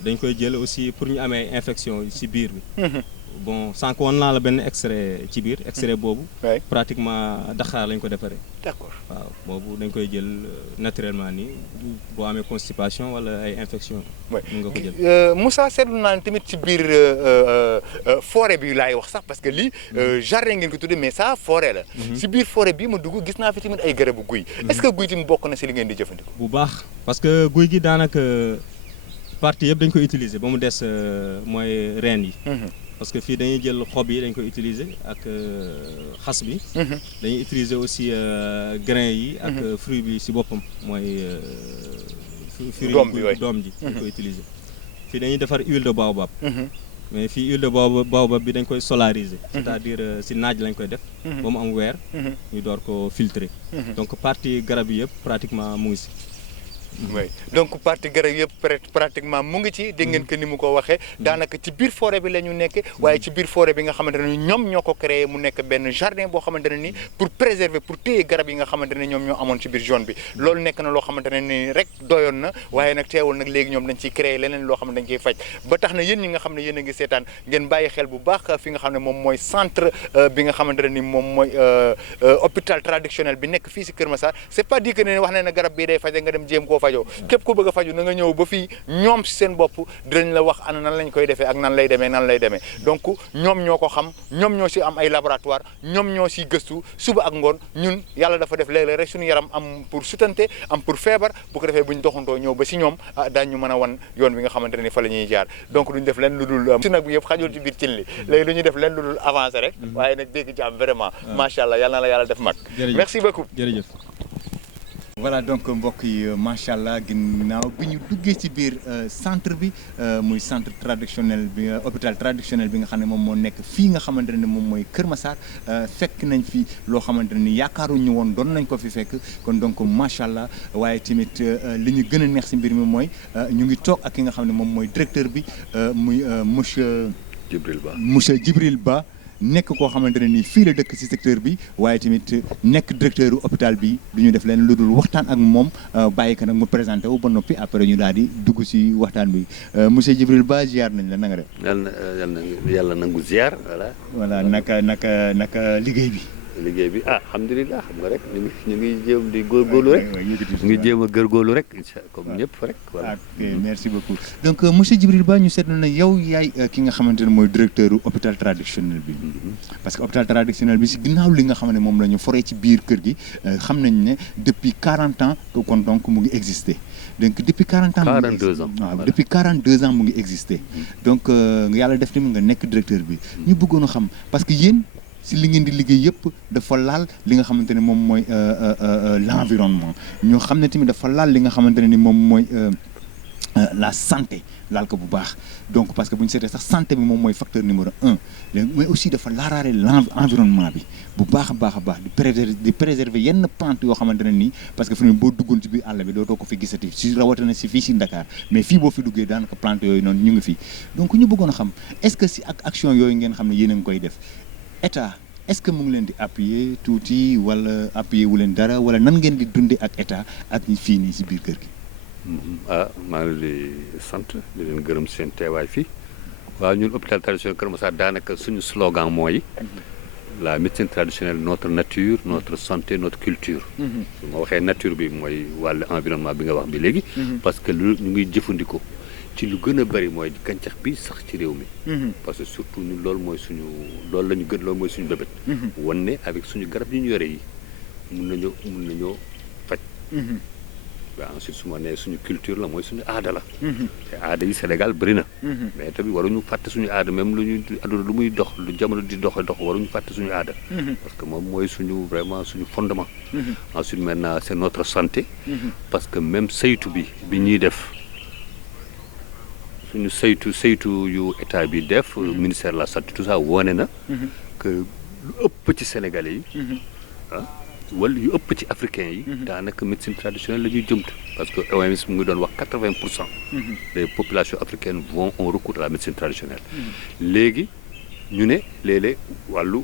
dañ koy jël aussi pour ñu amee infection ci biir bi bon sànq woon naa la benn extrait ci biir extrait boobu pratiquement Dakar lañ ko defaree d'accord waaw boobu dañ koy jël naturellement nii boo amee constipation wala ay infection mun nga ko jël Moussa seetlu naa ne tamit ci biir forêt bi laay wax sax parce que lii jardin ngeen ko tuddee mais ça forêt la ci biir forêt bi ma dugg gis naa fi tamit ay garabu guy est-ce que guy tamit bokk na ci li ngeen di jëfandikoo bu baax parce que guy gi daanaka partie yëpp dañ koy utiliser ba mu des mooy reen yi parce que fii dañuy jël xob yi dañ koy utiliser ak xas bi dañuy utiliser aussi grain yi ak fruit bi ci boppam mooy fruit doom ji dañ koy utiliser fii dañuy defar huile de baobab mais fii huile de baobab bi dañ koy solariser c'est-à-dire ci naaj lañ koy def ba mu am weer ñu door ko filtrer donc partie garab yi yëpp pratiquement mu ngi ci oui donc partie garab yëpp pratiquement mu ngi ci dégg ngeen que ni mu ko waxee daanaka ci biir forêt bi la ñu nekk waaye ci biir forêt bi nga xamante ne ñoom ñoo ko créé mu nekk benn jardin boo xamante ne ni pour préserver pour téye garab yi nga xamante ne ñoom ñoo amoon ci biir zone bi loolu nekk na loo xamante ne ni rek doyoon na waaye nag teewul nag léegi ñoom dañ ciy créé leneen loo xam ne dañ ciy faj ba tax na yéen ñi nga xam ne yéen a ngi seetaan ngeen bàyyi xel bu baax fi nga xam ne moom mooy centre bi nga xamante ne ni moom mooy hôpital traditionnel bi nekk fii si Kër Massar c'est pas dit que ne wax ne na garab bii day faje nga dem jéem koo fajoo képp ku bëgg a faju na nga ñëw ba fii ñoom si seen bopp dinañ la wax ana nan lañ koy defee ak nan lay demee donc ñoom ñoo ko xam ñoom ñoo si am ay laboratoire ñoom ñoo si gëstu suba ak ngoon ñun yàlla dafa def léeg-léeg rek suñu yaram am pour sutante am pour feebar bu ko defee bu ñu doxantoo ñëw ba si ñoom daañu mën a wan yoon bi nga xamante ne fa la ñuy jaar donc duñ def leen lu dul si nag bi yëpp xajul ci biir cin li léegi duñuy def leen lu dul avancer rek waaye nag dégg ci am vraiment macha allah yàlla na la yàlla def mag merci beaucoup jërëjëf voilà donc mbokk yi macha allah ginnaaw bi ñu duggee ci biir centre bi muy centre traditionnel bi hôpital traditionnel bi nga xam ne moom moo nekk fii nga xamante ne moom mooy Kër Massar fekk nañ fi loo xamante ne ni yaakaaruñu woon doon nañ ko fi fekk kon donc macha allah waaye tamit li ñu gën a neex ci mbir mi mooy ñu ngi toog ak ki nga xam ne moom mooy directeur bi muy monsieur Djibril Ba nekk koo xamante ne nii fii la dëkk ci secteur bi waaye tamit nekk directeur hôpital bi du ñu def leen lu dul waxtaan ak moom bàyyi ko nag mu présenté wu ba noppi après ñu daal di dugg ci waxtaan bi monsieur Djibril Ba ziar nañ la na nga def. yàlla nangu ziar voilà. voilà naka liggéey bi. liggéey bi alhamdulilah xam nga rek ñu ngi jéem di góorgóorlu rek ñu ngi jéem a góorgóorlu rek comme ñëpp rek voilà. merci beaucoup donc monsieur Djibril Ba ñu seetlu na yow yaay ki nga xamante ne mooy directeur hôpital traditionnel bi parce que hôpital traditionnel bi si ginnaaw li nga xam ne moom la ñu foree ci biir kër gi xam nañ ne depuis 40 ans kon donc mu ngi exister donc depuis 40 ans 42 ans waaw depuis 42 ans mu ngi exister donc yàlla def tamit nga nekk directeur bi ñu bëggoon a xam parce que yéen si li ngeen di liggéey yëpp dafa laal li nga xamante ne moom mooy l'environnement ñoo xam ne tamit dafa laal li nga xamante ne ni moom mooy la santé laal ko bu baax donc parce que bu ñu seetee sax santé bi moom mooy facteur numéro 1 mais aussi dafa laaraale l'environnement bi bu baax a baax di préserver yenn plante yoo xamante ne nii parce que fi mu boo duggoon ci biir àll bi dootoo ko fi gisati si rawatina si fii si Dakar mais fii boo fi duggee daanaka plante yooyu noonu ñu ngi fi donc ñu bëggoon a xam est-ce que si ak action yooyu ngeen xam ne yéen a ngi koy def état est-ce que mu ngi leen di appuyer tuuti wala appuyer wu leen dara wala nan ngeen di dundee ak état ak ñi fii nii si biir kër gi. maa ngi leen di sant di leen gërëm seen teewaay fii waaw ñun hôpital traditionnel Kër Massar daanaka suñu slogan mooy la médecine traditionnelle notre nature notre santé notre culture. su ma waxee nature bi mooy wàllu environnement bi nga wax bi léegi. parce que lu ñu ngi jëfandikoo. ci lu gën a bari mooy gàncax bi sax ci réew mi. parce que surtout ñun loolu mooy suñu bébét. wan ne avec suñu garab yi ñu yore yi mun nañoo faj. waaw ensuite su ma nee suñu culture la mooy suñu aada la. te aada yi Sénégal bëri na. mais tamit waruñu fàtte suñu aada même lu muy dox lu jamono di dox waruñu fàtte suñu aada. parce que moom mooy suñu fondement. ensuite maintenant c'est notre santé. parce que même saytu bi ñuy def. suñu saytu yu état bi def ministère de la santé tout ça wone na que lu ëpp ci sénégalais yi wala yu ëpp ci africains yi daanaka médecine traditionnelle la ñuy jëmt parce que OMS mu ngi doon wax 80% des populations africaines ont recours à la médecine traditionnelle léegi ñu ne léeg-léeg wàllu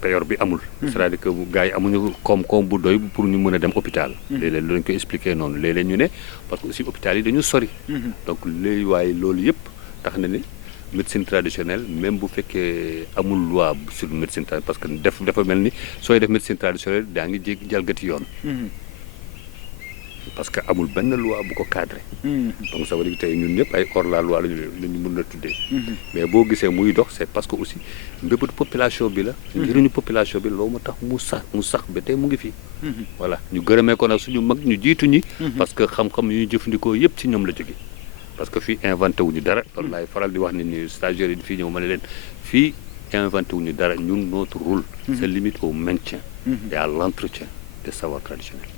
payor bi amul c'est-à-dire que gars yi amuñu koom-koom bu doy pour ñu mën a dem hôpital léeg-léeg lu lañ koy expliquer noonu léeg-léeg ñu ne parce que aussi hôpital yi dañu sori donc léegi waaye loolu yëpp tax na ni médecine traditionnelle même bu fekkee amul loi sur médecine traditionnelle parce que dafa mel ni sooy def médecine traditionnelle daa ngi jalgati yoon parce que amul benn loi bu ko cadré donc ça veut dire tey ñun ñëpp ay hors la loi lañu mën a tuddee mais boo gisee muy dox c'est parce que aussi mbébét population bi la njëriñu population bi loolu moo tax mu sax ba tey mu ngi fii voilà ñu gërëmee ko nag suñu mag ñu jiitu ñi parce que xam-xam yu ñu jëfandikoo yëpp ci ñoom la jóge parce que fii inventé wuñu dara loolu laay faral di wax nit ñi stagiaires yi fii ñëw ma ne leen fii inventé wuñu dara ñun notre rôle se limite au maintien et à l'entretien des savoirs traditionnels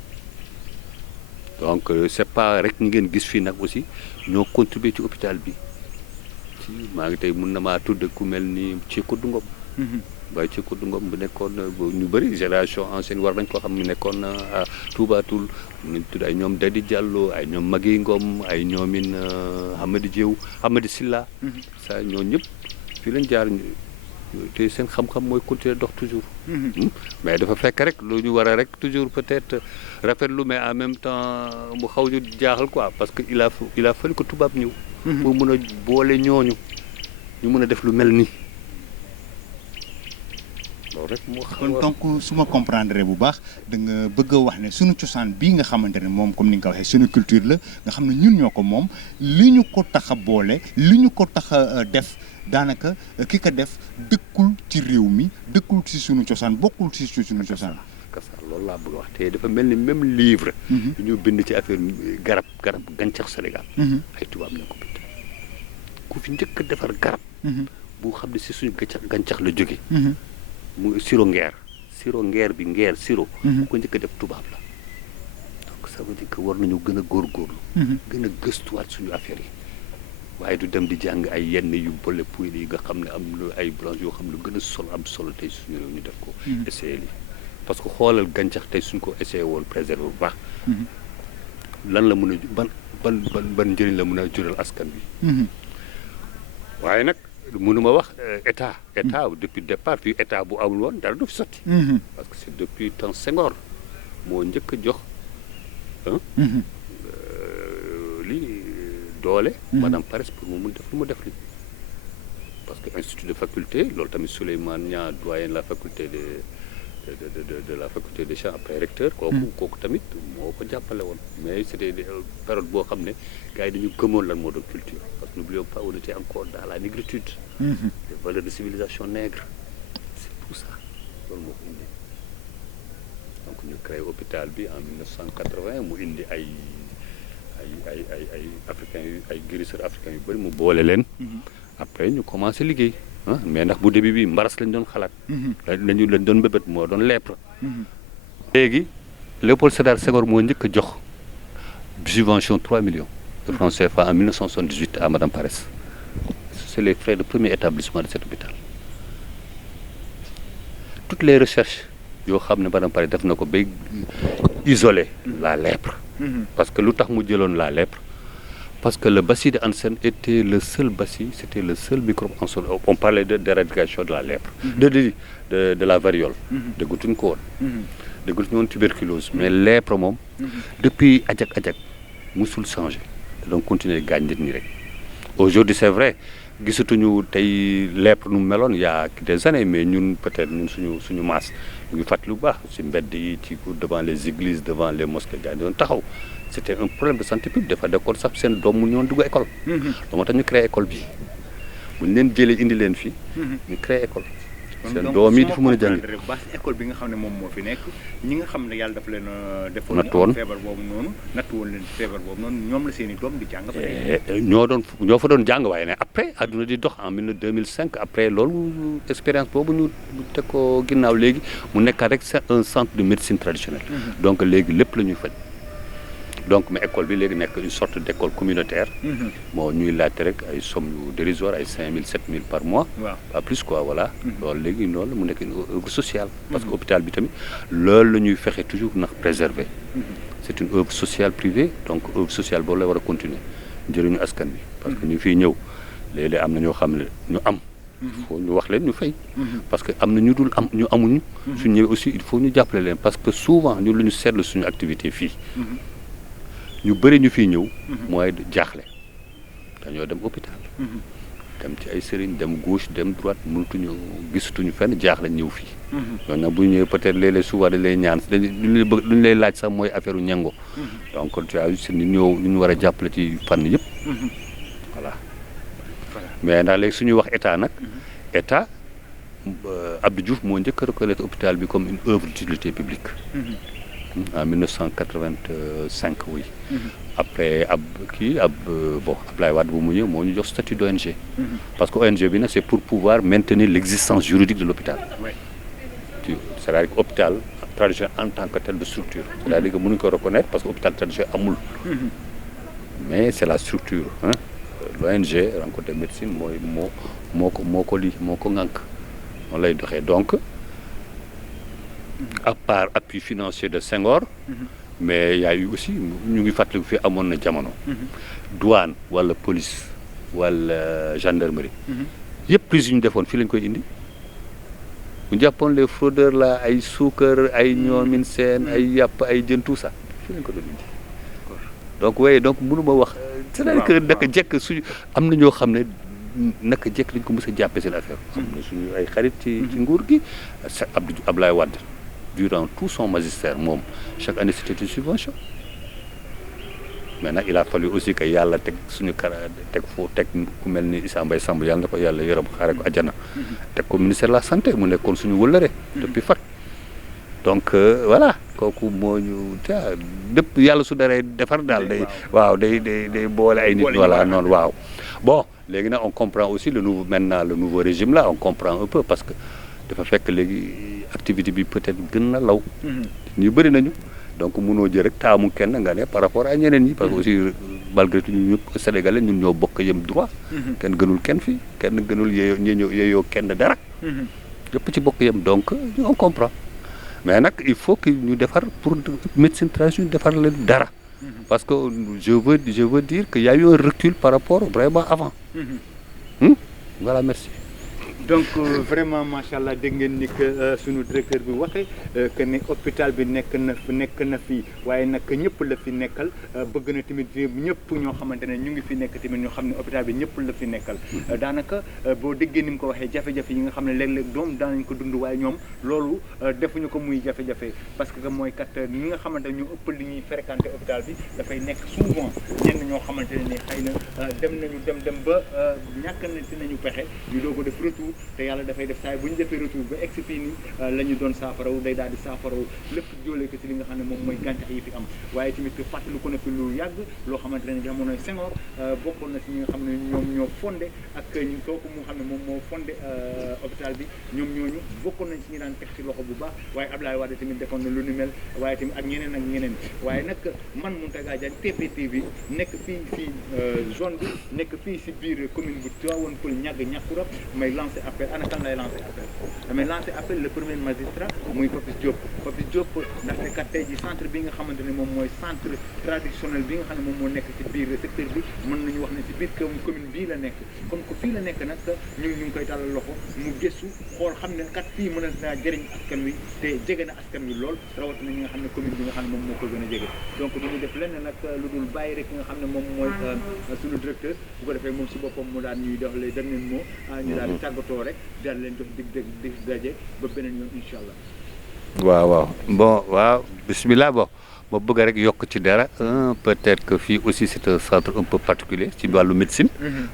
donc c'est pas rek ñi ngeen gis fii nag aussi ñoo contribué ci hôpital bi ci maa ngi tey mun na maa tudd ku mel ni Cékodou Ngom waaye Cékodou Ngom bu nekkoon ñu bëri génération ancienne war nañ ko xam ñu nekkoon à Touba Toul ñu tudd ay ñoom Dadi Diallo ay ñoom Magui Ngom ay ñoomin Hamadi Diéw Hamadi Silla ça ñoo ñëpp fii lañ jaar te seen xam-xam mooy continuer dox toujours mais dafa fekk rek lu ñu war a rek toujours peut-être rafetlu mais en même temps mu xaw ñu jaaxal quoi parce que il a fallu que tubaab ñëw pour mun a boole ñooñu ñu mun a def lu mel nii loolu rek moo kon donc su ma comprendre bu baax da nga bëgg a wax ne suñu cosaan bii nga xamante ne moom comme ni nga ko waxee suñu culture la nga xam ne ñun ñoo ko moom li ñu ko tax a boole li ñu ko tax a def daanaka ki ko def dëkkul ci réew mi dëkkul ci suñu cosaan bokkul ci suñu cosaan. loolu laa bëgg a wax te dafa mel ni même livre. yu ñu bind ci affaire garab gàncax Sénégal. ay tubaab ñoo ko bind. ku fi njëkk a defar garab. bu xam ne si suñu gàncax la jóge mu siro ngeer bi siro. ku ko njëkk a def tubaab la. ça veut dire que war nañu gën a góorgóorlu. gën a gëstuwaat suñu affaire yi. waaye du dem di jàng ay yenn yu boole puy yi nga xam ne am na ay branche yoo xam ne gën a am solo tey suñu réew ñu def ko. essayé lii parce que xoolal gàncax tey suñ ko essayé woon préserver bu baax. lan la mën a ban njëriñ la mën a jural askan bi. waaye nag mënuma wax état depuis le départ fii état bu amul woon dara du fi sotti. parce que c'est depuis temps Senghor moo njëkk a jox lii doole. madame Pares pour mu mun def lu mu def li parce que institut de faculté loolu tamit Souleymane Niang doyen de la faculté de la faculté des sciences après recteur. kooku tamit moo ko jàppale woon. mais c'était période boo xam ne gars yi dañu gëmoon lan moo doon culture parce que n'oublions pas on était encore dans la négritude. les valeurs de civilisation nègre c'est tout ça loolu moo ko indi donc ñu créé hôpital bi en 1980 mu indi ay africains yu ay guérisseurs africains yu bëri mu boole leen. après ñu commencé liggéey. mais ndax bu début bi mbaras lañ doon xalaat. lañ doon bébét moo doon lèpre. léegi Léopold Sédar Senghor moo njëkk a jox subvention 3 millions de francs CFA en 1978 à madame Pares. C'est les frais de premier établissement de cet hôpital. Toutes les recherches yoo xam ne madame Pares def na ko bay isoler la lèpre. parce que lu tax mu jëloon la lèpre parce que le bacille de Hansen était le seul bacille, c'était le seul microbe en sol. On parlait d'éradication de la lèpre, de la variole, de gutuñ ko woon, de gutuñ woon tuberculose. Mais lèpre moom depuis ajak musul changé donc continuer gaañ nit ñi rek. Aujourd'hui c'est vrai gisatuñu tey lèpre nu meloon il y a des années mais ñun peut-être ñun suñu maas ñu ngi fàttali lu baax ci mbedd yi ci devant les églises devant les mosquées gars yi doon taxaw. C'était un problème de santé publique dafa dekkoon sax seen doom mu ñoon dugg école. moo tax ñu créé école bi bu ñu leen jëlee indi leen fii. ñu créé école. seen doom yi dafa mën a jàng. base école bi nga xam ne moom moo fi nekk ñi nga xam ne yàlla dafa leen defoon. natt woon feebar boobu noonu natt woon leen feebar boobu noonu ñoom la seen i doom di jàng. ñoo fa doon jàng waaye ne après adduna di dox en 2005 après loolu expérience boobu ñu teg ko ginnaaw léegi mu nekkaat rek c'est un centre de médecine traditionnelle. donc léegi lépp la ñuy faj. donc mais école bi léegi nekk une sorte d'école communautaire. bon ñuy laajte rek ay somme yu dérisoire ay 5000 7000 par mois. pas plus quoi voilà. loolu léegi noonu mu nekk une œuvre sociale. parce que hôpital bi tamit loolu la ñuy fexe toujours ndax préserver. c'est une œuvre sociale privée donc œuvre sociale boobu la war a continuer njëriñu askan bi. parce que ñu fiy ñëw léeg-léeg am na ñoo xam ne ñu am. il faut ñu wax leen ñu fay. parce que am na ñu dul am ñu amuñu. suñu ñëwee aussi il faut ñu jàppale leen parce que souvent ñun lu ñu seetlu suñu activité fii. ñu bëri ñu fiy ñëw. mooy jaaxle dañoo dem hôpital. dem ci ay sëriñ dem gauche dem droite mënatuñu gisatuñu fenn jaaxle ñëw fii. ñooñu nag bu ñu ñëwee peut-être léeg-léeg souvent dañ lay ñaan lu ñu lay laaj sax mooy affaire u ñengo. donc tu as vu ñu war a jàppale ci fànn yëpp. voilà mais ndax léegi suñuy wax état nag. état Abdou Diouf moo njëkk a reconnaître hôpital bi comme une œuvre d'utilité publique. En 1985 oui. après Abdoulaye Wade bu mu ñëw moo ñu jox statut d'ONG. parce que ONG bi nag c'est pour pouvoir maintenir l'existence juridique de l'hôpital. c'est-à-dire que hôpital traditionnel en tant que tel de structure. c'est-à-dire que mënuñu ko reconnaître parce que hôpital traditionnel amul. mais c'est la structure l'ONG Rencontre des médecines moo ko ŋànk moo lay doxee donc. à part appui financier de Senghor. mais y a eu aussi ñu ngi fàttaliku fi amoon na jamono. douane wala police wala gendarmerie. yëpp prise yu ñu defoon fii lañ koy indi. bu jàppoon les fraudeurs la ay suukar ay ñoomin seen ay yàpp ay jën tout ça fii lañ ko doon indi. donc waaye donc mënu ma wax. c'est-à-dire que naka jekk suñu am na ñoo xam ne naka jekk dañ ko mës a jàppee seen affaire. am na suñu ay xarit ci nguur gi. Abdoulaye Wade. durant tout son magistère moom chaque année c'était une subvention maintenant il a fallu aussi que yàlla teg suñu teg ku mel ni Issa Mbaye Samb yàlla na ko yàlla yërëm xaare ko àjjana teg ko ministère de la santé mu nekkoon suñu wëllëre depuis fat donc voilà kooku moo ñu lépp yàlla su daree defar daal day boole ay nit voilà noonu waaw bon léegi nag on comprend aussi le nouveau régime là on comprend un peu parce que dafa fekk léegi activité bi peut-être gën na law ñu bëri nañu donc mënoo jël rek taamu kenn nga ne par rapport à ñeneen ñi parce que aussi malgré tout ñun ñëpp sénégalais ñun ñoo bokk yem droit kenn gënul kenn fii kenn gënul yeeyoo kenn dara yëpp ci bokk yem donc on comprend mais nag il faut que ñu defar pour médecine traditionnelle defar leen dara parce que je veux dire qu'il y a eu un recul par rapport vraiment avant voilà merci. donc vraiment macha allah dégg ngeen ni que sunu directeur bi waxee que ne hôpital bi nekk na fi waaye nag ñëpp la fi nekkal bëgg na tamit ñëpp ñoo xamante ne ñu ngi fi nekk tamit ñoo xam ne hôpital bi ñëpp la fi nekkal daanaka boo déggee ni mu ko waxee jafe-jafe yi nga xam ne léeg-léeg doom daanañ ko dund waaye ñoom loolu defuñu ko muy jafe-jafe parce que mooy kat ñi nga xamante ne ñu ëpp li ñuy fréquenté hôpital bi dafay nekk souvent ñenn ñoo xamante ne ni xëy na dem ba ñàkk na si nañu pexe ñu doog a def retour te yàlla dafay def saa bu ñu defee retour ba egsi fii nii la ñu doon saafaraw day daal di saafaraw lépp jóolee ko si li nga xam ne moom mooy gàncax yi fi am waaye tamit fàttali ko na fi lu yàgg loo xamante ne jamonoy Senghor bokkoon na si ñi nga xam ne ñoom ñoo fondé ak ñu kooku mu xam ne moom moo fondé hôpital bi ñoom ñooñu bokkoon nañ si ñu daan teg ci loxo bu baax waaye Abdoulaye Wade tamit defoon na lu ni mel waaye tamit ak ñeneen waaye nag man Mountaga Diagne TPTV nekk fii si zone bi nekk fii si biir commune bu Tivaouane Peulh Niaga may lancé appel ana kan lay lancé appel damay lancé appel le premier magistrat muy Papis Diop ndaxte kat tey ji centre bi nga xamante ne moom mooy centre traditionnel bi nga xam ne moom moo nekk ci biir secteur bi mën nañu wax ne ci biir commune bii la nekk comme que fii la nekk nag ñu ngi koy tàllal loxo mu gëstu xool xam ne kat fii mën naa jëriñ askan wi te jege na askan wi lool rawatina ñi nga xam ne commune bi nga xam ne moom moo ko gën a jege donc duñu def lenn nag lu dul bàyyi rek nga xam ne moom mooy suñu directeur bu ko defee moom si boppam mu daan ñuy def les derniers mots ñu daal di tàggatoo rek daal leen jox dig daje ba beneen yoon incha allah. waaw bon waaw bismillah bon ma bëgg rek yokk ci dara peut-être que fii aussi c'est un centre un peu particulier ci wàllu médecine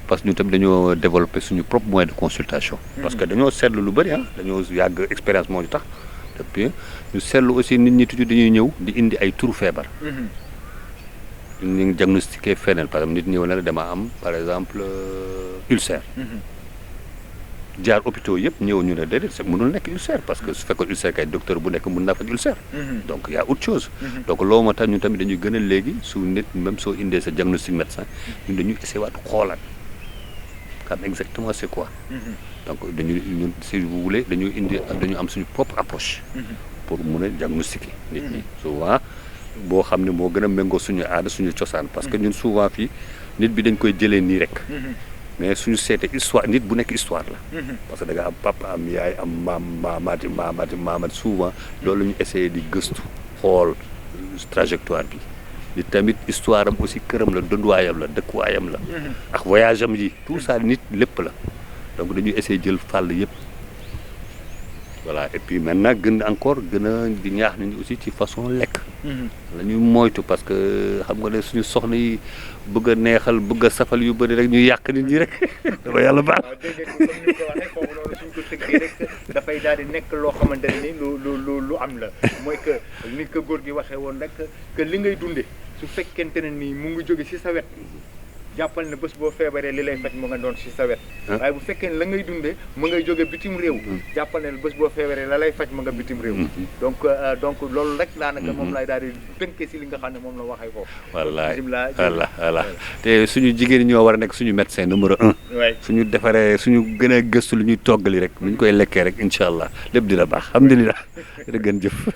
parce que ñu tamit dañoo développer suñu propre moyen de consultation parce que dañoo seetlu lu bëri dañoo yàgg expérience moo ñu tax depuis ñu seetlu aussi nit ñi toujours dañuy ñëw di indi ay turu feebar ñu ngi diagnostiqué feneen par exemple nit ñëw na la dama am par exemple ulcère jaar hôpitaux yëpp ñëw ñu ne déedéet c'est mënul nekk ulcère parce que su fekkoon ulcère kay docteur bu nekk mën naa faj ulcère donc y a autre chose donc loolu moo tax ñun tamit dañuy gën a léegi su nit même soo indee sa diagnostic médecin ñun dañuy essayer waat xoolaat xam exactement c'est quoi donc dañuy ñun si vous voulez dañuy am suñu propre approche pour mun a diagnostiquer nit ñi souvent boo xam ne moo gën a méngoo suñu aada suñu cosaan parce que ñun souvent fii nit bi dañ koy jëlee nii rek mais suñu seetee histoire nit bu nekk histoire la parce que da nga am papa am yaay am maamati souvent loolu la ñu essayé di gëstu xool trajectoire bi nit tamit histoire am aussi këram la dënduwaayam la dëkkuwaayam la ak voyage am yi tout ça nit lépp la donc dañuy essayé jël fàll yëpp voilà et puis maintenant gën a di ñaax nit ñi aussi ci façon lekk la ñuy moytu parce que xam nga ne suñu soxna yi bëgg a neexal bëgg a safal yu bëri rek ñu yàq nit ñi rek dama yàlla baax suñ ko tëggee rek dafay daal di nekk loo xamante ne ni lu am la mooy que ni ko góor gi waxee woon rek que li ngay dunde su fekkente ne ni mu ngi jóge ci sa wet jàppal ne bés boo feebaree li lay faj mu nga doon ci sa wet waaye bu fekkee ne la ngay dundee mu ngay jóge bitim réew jàppal ne bés boo feebaree la lay faj mu nga bitim réew donc loolu rek daanaka moom lay daal di tënkee si li nga xam ne moom la waxee foofu voilà te suñu jigéen ñoo war a nekk suñu médecin numéro 1 suñu defaree suñu gën a gëstu lu ñuy toggali rek lu ñu koy lekkee rek incha allah lépp dina baax alhamdulilah gën jëf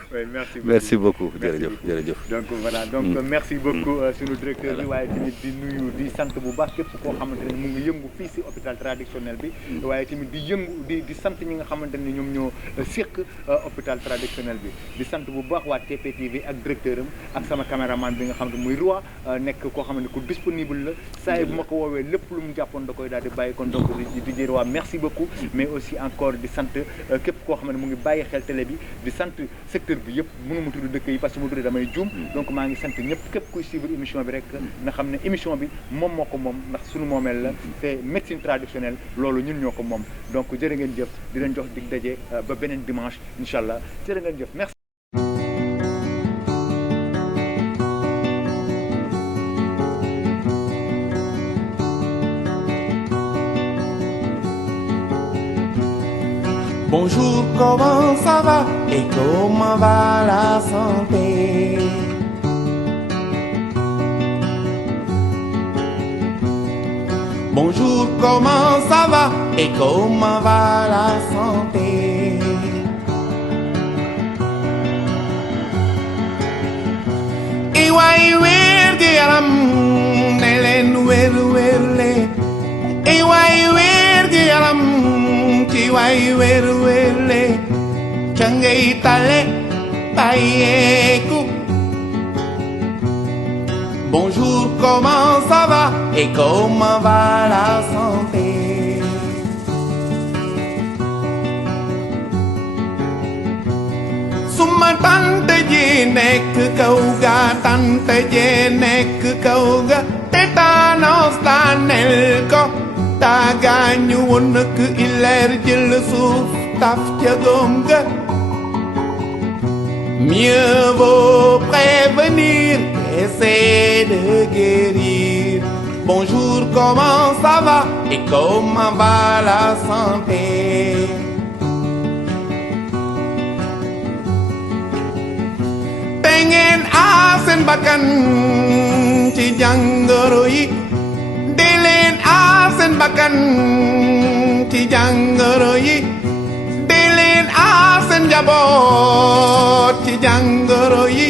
merci beaucoup jërëjëf donc voilà donc merci beaucoup suñu directeur bi waaye tamit di nuyu di sant bu baax képp koo xamante ne mu ngi yëngu fii si hôpital traditionnel bi waaye tamit di sant ñi nga xamante ne ñoom ñoo séq hôpital traditionnel bi di sant bu baax waa TPTV ak directeur am ak sama caméraman bi nga xam ne muy Roi nekk koo xam ne ku disponible la saa yi bu ma ko woowee lépp lu mu jàppoon da koy daal di bàyyi kon donc di dire waa merci beaucoup mais aussi encore di sant képp koo xam ne mu ngi bàyyi xel télé bi di sant secteur bi yëpp mënuma tudd dëkk yi parce que mu tudd damay juum donc maa ngi sant ñëpp képp kuy suivre émission bi rek na xam ne émission bi moom moo ko moom ndax suñu moomeel la te médecine traditionnelle loolu ñun ñoo ko moom donc jërë ngeen jëf di leen jox dig daje ba beneen dimanche incha allah jërë ngeen jëf merci Bonjour, comment ça va et comment va la santé? Bonjour, comment ça va et comment va la santé? Iwai wergi yaram nelen werle. Iwai wergi yaram kiwai werle. Changay tale payeku. Bonjour, comment ça va et comment va la santé? Suma tante ji nekk kaw ga tante ji nekk kaw ga tétanos daaneel ko daa gaañu woon nak ileer jël suuf taf ca góom ga. Mieux vaut prévenir qu'essayer de guérir. Bonjour, comment ça va et comment va la santé? Te ngeen aar seen bakkan ci jàngoro yi. Di leen aar seen bakkan ci jàngoro yi. Di leen aar seen njaboot ci jàngoro yi.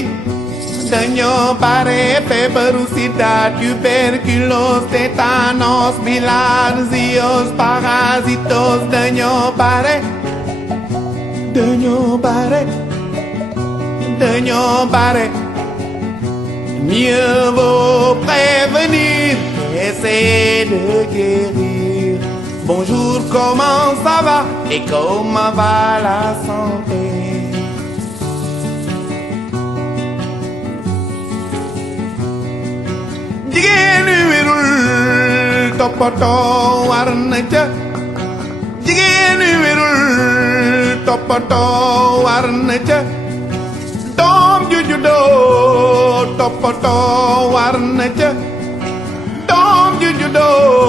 Dañoo bare feebaru sida, tuberculose, tétanos, bilharziose, parasitos. Dañoo bare, dañoo bare, dañoo bare. Mieux vaut prévenir qu'essayer de guérir. Bonjour, comment ça va et comment va la santé? Jigéen wi wérul toppatoo war na ca. Jigéen wi wérul toppatoo war na ca. Doom ju juddoo toppatoo war na ca. Doom ju juddoo